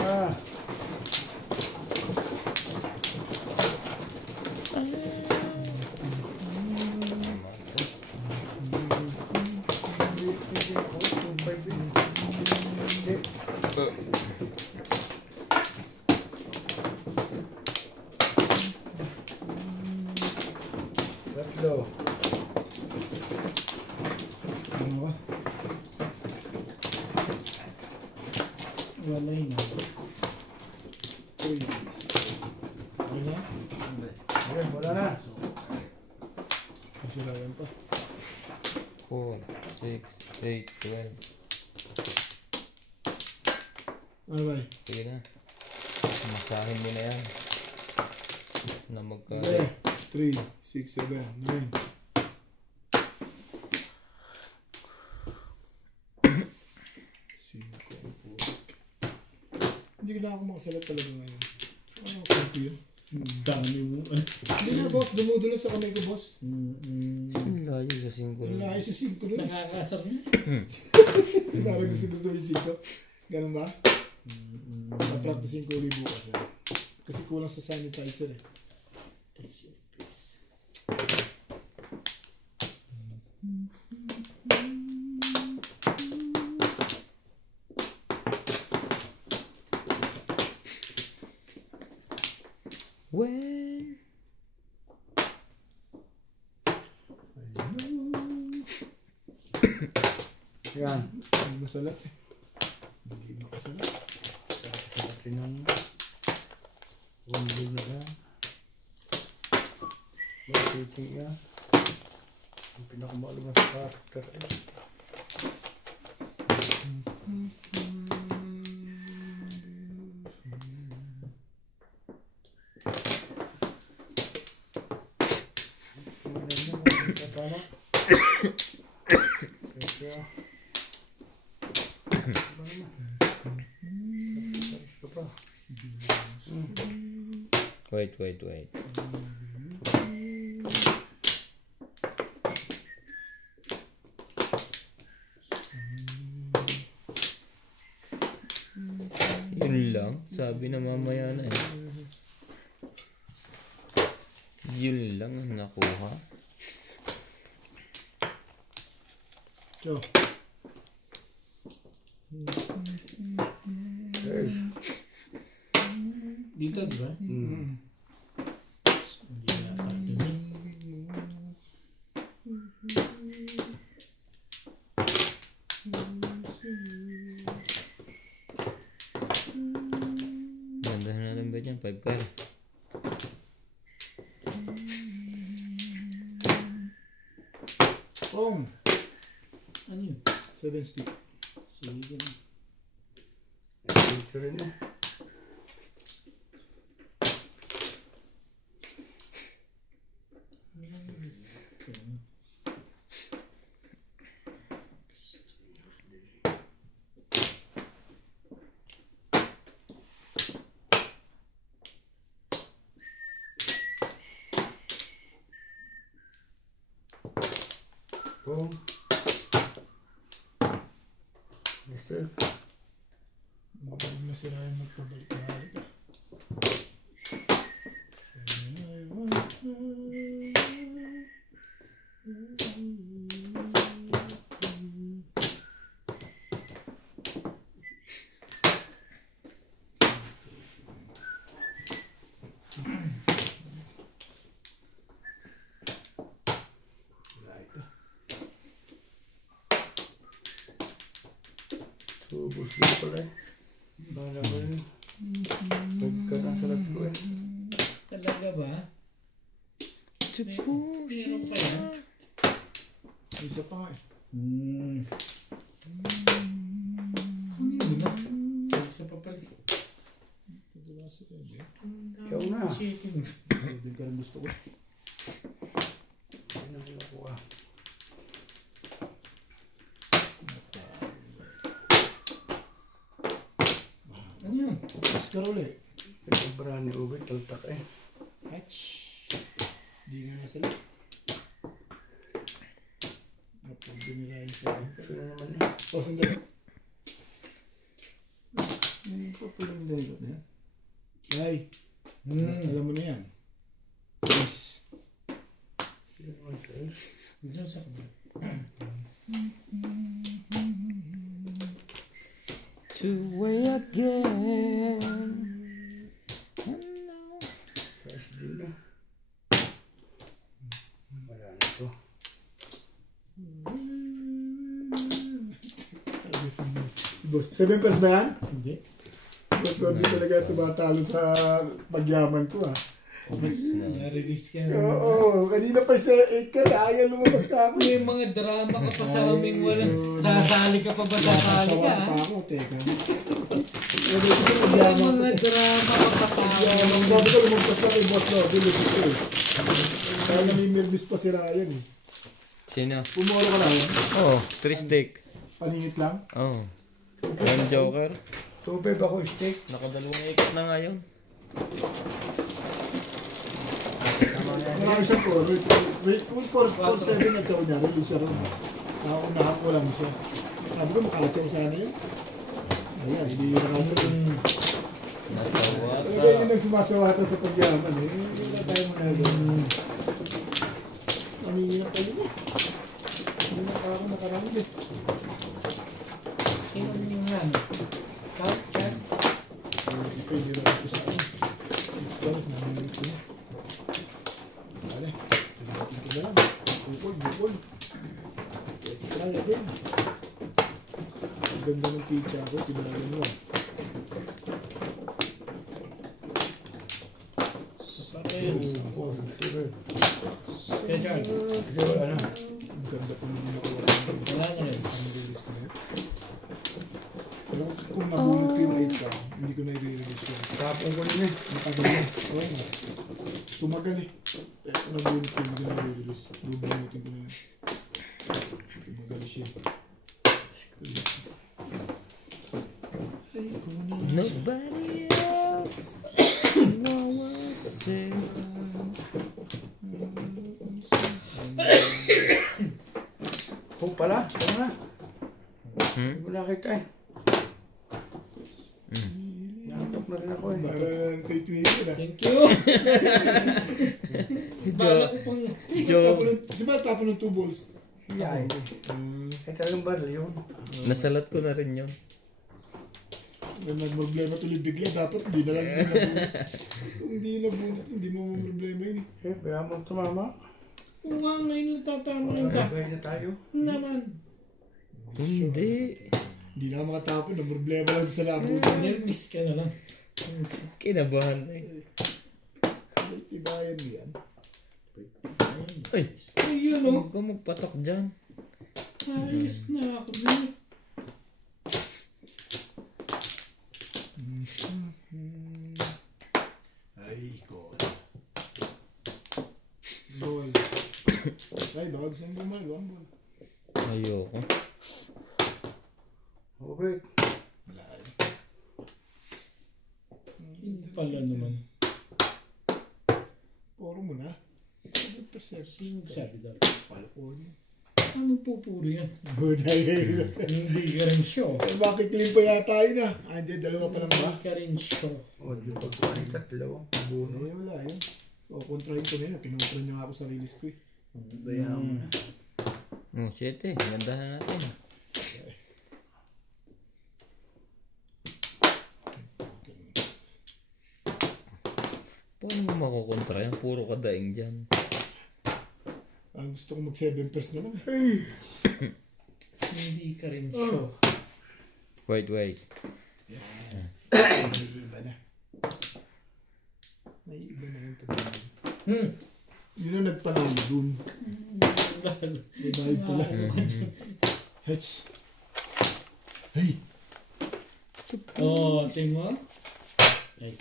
Ah. Tatlo. Ano ka? Wala yun. Uy. Ano na? Okay, wala na. Masira yan pa. 4, 6, 8, 12. Ano ba? Sige na. Masahin mo na yan. Na magkano. Okay. 3, 6, 7, 9. Hindi ko na ako makasalat talaga ngayon. Ano, konti yun. Dami mo. Hindi na, boss. Dumudulas sa kamay ko, boss. Ang layo sa 5 Ang na. layo sa 5 nun. Nakakasar niya. Parang gusto mo yung 5. Ganun ba? Napracticein ko ulit bukas. Eh. Kasi kulang sa sanitizer eh. Test your face. When? Yan. Hindi masalat eh. Hindi makasalat. Sa atin ng... Wumbo na yan. Marketing yan. Ang pinakamalo na sa character eh. Wait. Yun lang. Sabi na mamaya na eh. Yun lang ang nakuha. So, Yes. Dito, di ba? Mm. Hindi na tayo dun eh. Ganda na natin ba dyan? 5 car. Pong. Ano yun? 7 stick. Sige na. Dito rin eh. Oh. Mister. Huwag na sila yung magpabalik-balik ah. Subos din pala eh. Bala ko yun. Pagkakasalat ko eh. Talaga ba? Meron pa yan? Isa pa nga eh. Hindi mo na. Isa pa pala. Ito ba sa kanya? Ikaw na. Chicken. Sabi ka rin gusto ko. Ano ang kinukuha? Ano yan? Oscar ulit. Pinabara ni Uwe, taltak eh. Hatch. Di nga nasa lang. Napagdo nila yung sabi. Sino naman eh? Oh, sandali. Ano pa palang dahigot na yan? Ay, alam mo na yan. Yes. Sino naman siya? Diyan sa kabila. To way again. Fresh din na. Wala na to. Boss, 7 pers ba yan? Hindi. Ba't hindi talaga tumatalo sa pagyaman ko ah? Na-release ka na. Oo, kanina pa sa 8 ka na, ayaw lumabas ka ako. May mga drama ka pa sa aming wala. Sasali ka pa ba? Sasali ka pa ha? ako, teka. Pwede ko sa May pagyaman mga ko. drama ka pa sa amin. Sabi ko lumabas ka kay Boss Lobby, lusis ko eh. Kaya namimirvis pa si Ryan eh. Sino? Pumuro ka lang. Oh, 3 steak. Paningit lang. Oh. One joker. Tubig ako steak. Nakadalawang ikot na nga yun. Marami siyang core. Kung 4-7 na chow niya, release siya ron. Naunahan ko lang siya. Sabi ko makachow sana yun. Ayan, hindi yun nakachow. Nasawata. Talaga yun ang sumasawata sa pagyaman eh. Hindi na tayo magagawa. Mamihirap tayo eh. Hindi na ako nakarami eh. Sino yung yan? Kat? Pwede rin ako sa akin. 6 ka rin, namin ko na. Wala, pinatin ko na lang. Bukol. Let's try again. Ang ganda ng pizza ko, tinalan mo. Sakil. Oh, sugar. Kaya Charles. Ikaw wala na. Ang ganda ko nung nakuha. Wala na rin. Ang release ko na yun. Pero kung nabulot ko yung 8 ka, hindi ko na i-release yun. Tapong ko din eh. Matagal na. Oo nga. Tumagal eh. Kaya kung nabulot ko, hindi ko na i-release. Bubunutin ko na yun. Tumagal siya. Nobody else. No one save. Oh pala, ito na. Hmm? Hindi ko nakita eh. Naantok na rin ako eh. Parang kay Twitter ah. Thank you. Bala ko pang... Di ba tapon ng 2 balls? Yeah, eh. Eh talagang baril yun. Nasalat ko na rin yun. Nag-problema tuloy bigla, dapat hindi na lang yun nabunot. Kung hindi nabunot, hindi mo problema yun eh. Eh, kaya mo tumama. Oo nga, ngayon natatama yung Magagay na tayo. naman. Hindi. Hindi na makatapon, ang problema lang sa labutan. Nervous ka na lang. Kinabahan na eh. May tibayan mo yan. Ay! Ay, yun o. Huwag ka magpatok dyan. Ayos na ako din. Ay, ko. Ball. Ay, baka gusto nang bumal, one ball. Ayoko. Okay. Wala eh. Hindi pala naman. Puro mo na. 100%. Sino sabi daw? Pala po niya. Ano pupuri yan? Buday kayo. Hindi ka rin show. Bakit clean pa yata yun ah? Andiyan, dalawa pa lang ba? Hindi ka rin show. O, di ba ko ay tatlo? Buno. Eh, wala yun. O, kontrahin ko na yun. Kinukontra niyo ako sa release ko eh. Bayaan mo na. Shit eh. Ganda na natin. Paano mo makukontra yan? Puro kadaing dyan. Ang gusto ko mag 7 pers na lang. Hindi ka rin show. Wait. May iba na. May iba na yung pagkain. Yun ang nagpanalo dun. May bayad pala. Hetch. Hey! Oh, tingnan mo. Ay.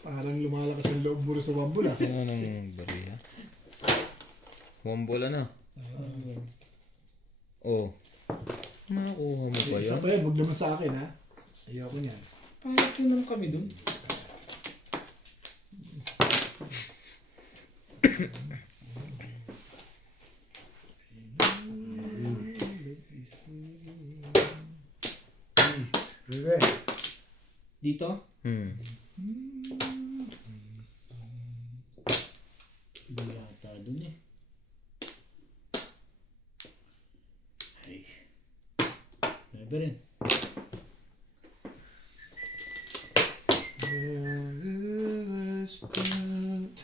Parang lumalakas ang loob mo rin sa wambula. Ano nang bariya? Wambula na. Oh. Nakuha mo pa Isa yan? pa yan, huwag naman sa akin ha. Ayoko niyan. Parang yun naman kami dun. Sige. Dito? Hindi yata dun eh. Ay. Meron rin.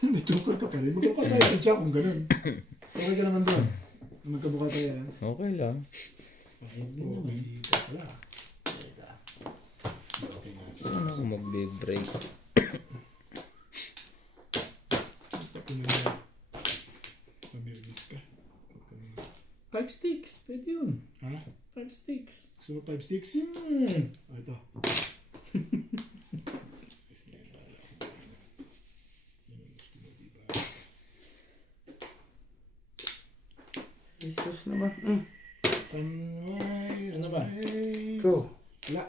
May tukar ka pa rin. Magkabukal tayo pizza kung ganun. Okay ka naman doon. Magkabukal tayo yan. Okay lang. Ayun din naman. Okay ka pala. Okay ka. Okay na. Saan ako magbe-break? Tapos na yan. Mamirmis ka. 5 sticks. Pwede yun. Ha? 5 sticks. Gusto mo 5 sticks? Oh, ito. Jesus naman. Ano ba? So, Wala.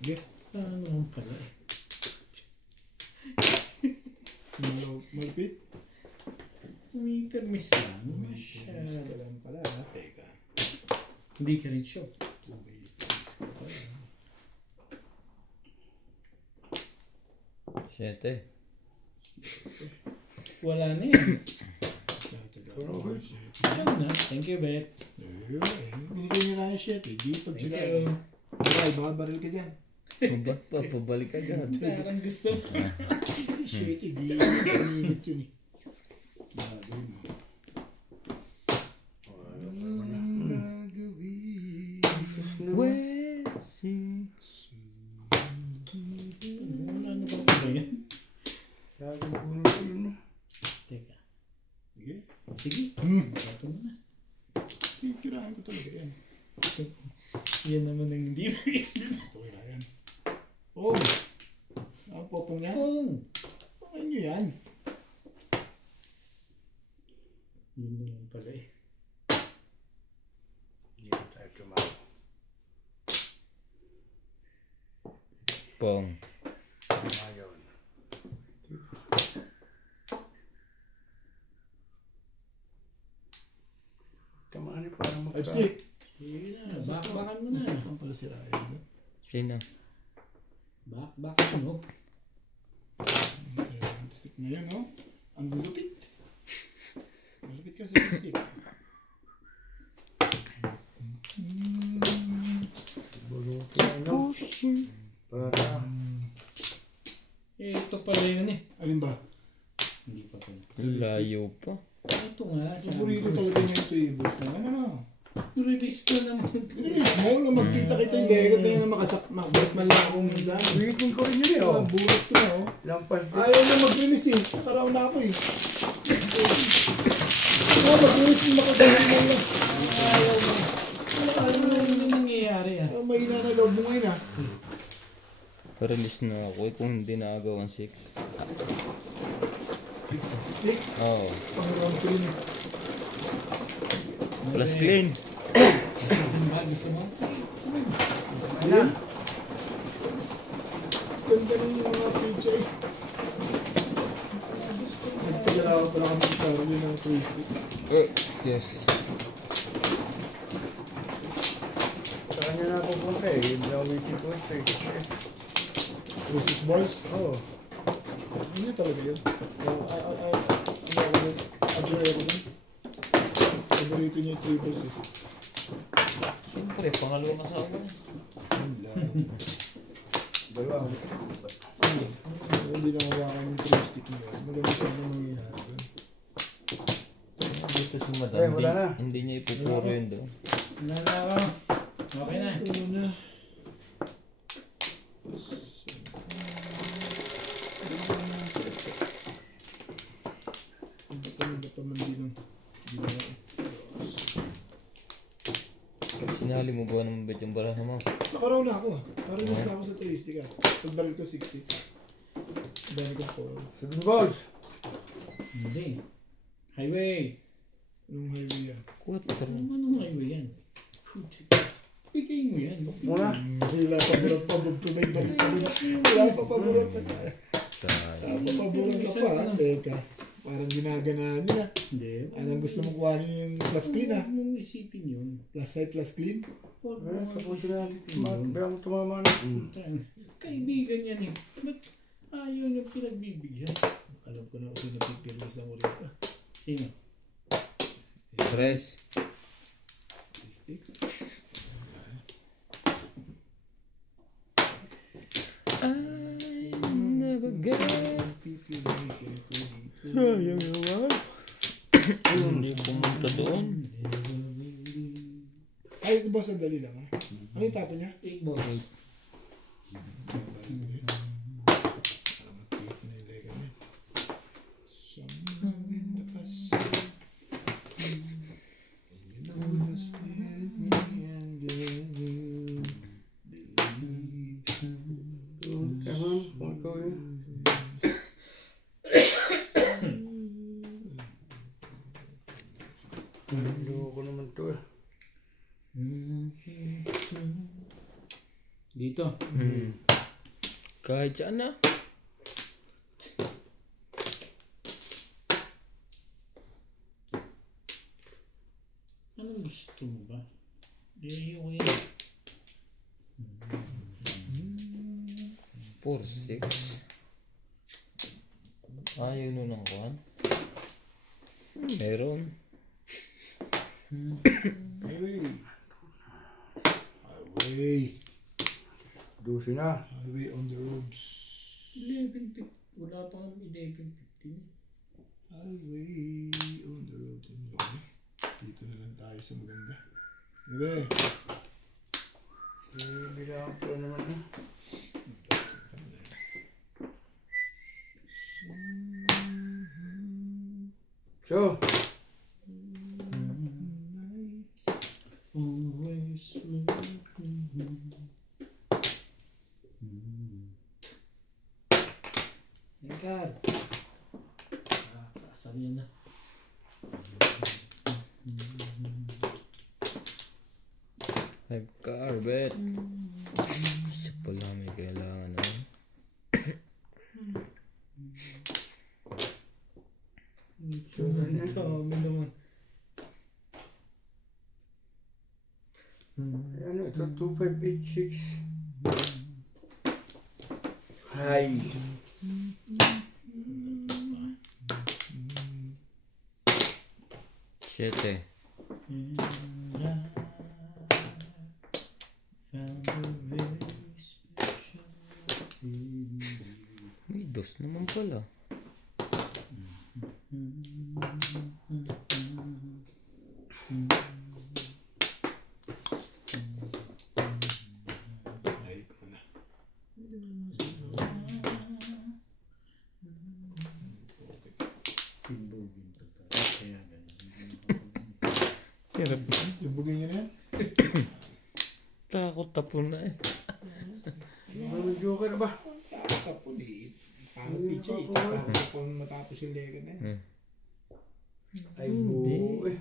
Sige. Ano naman pala eh. Malpit. May permis lang. Permis ka lang pala. Teka. Hindi ka rin sure. May permis ka pala. 7. Wala na eh. Tatagal. Diyan na. Thank you, Bet. Binigay niyo na yung shit eh. Di pag Thank sila. you. Ay, baka baril ka dyan. Ba't pa? Pabalik agad. Parang gusto mo. Shit eh. Di init yun eh. Gagawin mo. Gagawin. Wesi. Wala na bang iba yan? laging puno ko yun. Teka. Sige. Sige. Ito mo na. Kikirahan ko talaga yan. Yan naman ang hindi. Okay na yan. Oh! Ang popong niya? Oh. Okay nyo yan. Yun naman pala eh. Hindi na tayo tumawa. Pong. Ngayon. Tamaan niyo parang Five magka... stick. Sige na. Bakbakan mo na. Nasaan pala si Ryan? Sino? Bakbakan mo. Stick na yan, no? Ang gulupit. Malupit ka sa stick. Buruto ano? Para... Eh, ito pala yun eh. Alin ba? Hindi pa pala. Layo pa. Ito nga. Paborito talaga niya yung tables na. Ano? Release na naman. Release mo na magkita-kita yung legat na yun na makabalik man lang akong minsan. Ulitin ko rin yun eh, oh. Ang burot ko na, oh. Lampas din. Ayaw na mag-release eh. Nakaraw na ako eh. Mag-release yung makagaling mo lang. Ayaw na. Ayaw na. Ano nangyayari ah? Mahina na loob mo ngayon ah. Release na ako eh kung hindi nakagawa ang 6. 6 stick. Oo. Pang-round ko yun eh. Plus clean. Gusto mo? Sige. Ayan. Ganda ng mga pizza eh. Nagtagala ako pala kami sa yun ng 3 stick. Yes. Sa kanya na pupunta eh. Yung ulitin ko ito eh. 3 balls? Oo. Hindi talaga yun. Adjure ako dun. Paborito niya yung 3 balls eh. Siyempre, pangalawang asawa na. Yun lang. Dalawa. Hindi na hawakan yung 3 stick niya. Maganda siya na mangyayari dun. Dito si madam. Eh, wala na. Hindi niya ipupuro yun doon. Wala na ako. Okay na. Ito na. Sinali mo ba ng bet yung baraha mo? Nakaraw na ako ah. Parang miss na ako sa 360 ka. Pagbaril ko 60. Dami ko po. 7 balls. Hindi. Highway. Anong highway yan? Anong highway yan? Bigay mo yan. Muna. Wala pa burot pa. May baril pa rin. Wala pa paburot pa. Papaburot ka pa. Teka. Parang ginaganahan niya. Hindi. Anong gusto mong kuhanin yung plus clean ah? Huwag mong isipin yun. Plus side, plus clean? Huwag Eh, mong tapos na. isipin yun. Baya mo tumama na. Kaibigan yan eh. Ba't ayaw niya pinagbibigyan? Alam ko na kasi napipirmis na mo rito. Sino? Press. Stick. I never get. Sayang naman. Hindi pumunta doon. Ay, ito ba sandali lang ha? Ano yung tapo niya? 8 ball 8. Loko naman to eh. Dito. Kahit saan na. Anong gusto mo ba? Hindi ko yan. 4, 6. Ayaw nun ang kuhan. Meron. Highway. Highway. Dusi na. Highway on the roads. 11.50. Wala pang 11.50. Highway on the roads. Dito na lang tayo sa maganda. Gabi. Bilang ko naman eh. So. Always God. Kasal yan na. I've carbet. Isa pala may kailangan na. Dami naman. Ano ito? 2586. Hi. Siyete. May dos naman pala. Ay, ikaw na. Hirap. Lubugin niyo na yan? Takot tapon na eh. Ano joker ba? Tapon eh. Parang pizza eh. Tapon matapos yung lega na yan. Ay buo eh.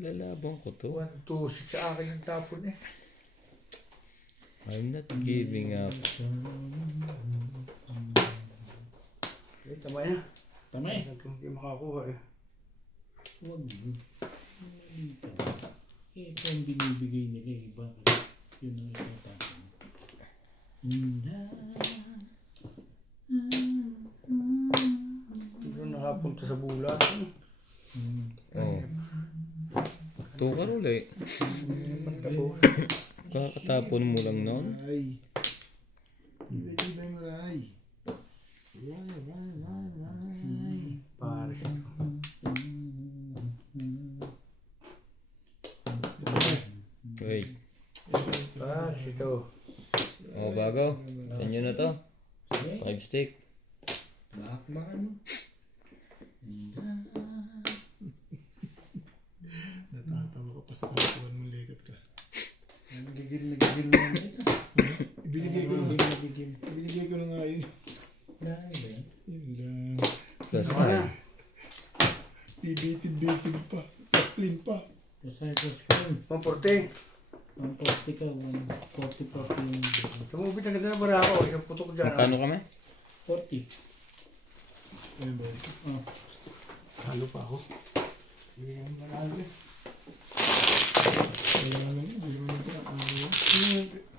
Lalaban ko to. 126 sa akin ang tapon eh. I'm not giving up. Eh, tama na. Tama eh. Hindi makakuha eh. Huwag yun. Malita. Ito ang binibigay nila iba. Yun ang itatapon. Hindi nakapunta sa bulat. Oh. Tukar uli. Kakatapon mo lang noon. Ay. Ibay mo ray. Ray. Pare. Wait. Pare ito. Oh, bago. Sa inyo na to. 5 stick. Bakbakan mo. Basta kanakuhan mo likat ka. Nagigil na naman ito. Ibinigay ko na nga. Nagigil. Ibinigay ko na nga yun. Dami ba yun? Yun lang. Plus Ano na? Ibitin pa. Tapos clean pa. Kasi screen. 140. 140 ka, 140 yung Sumubit na nagbara ako. Isang putok dyan. Magkano kami? 40. Ayun ba? Oh. Halo pa ako. Hindi naman marami. Kaya lang yun. Hindi naman ito.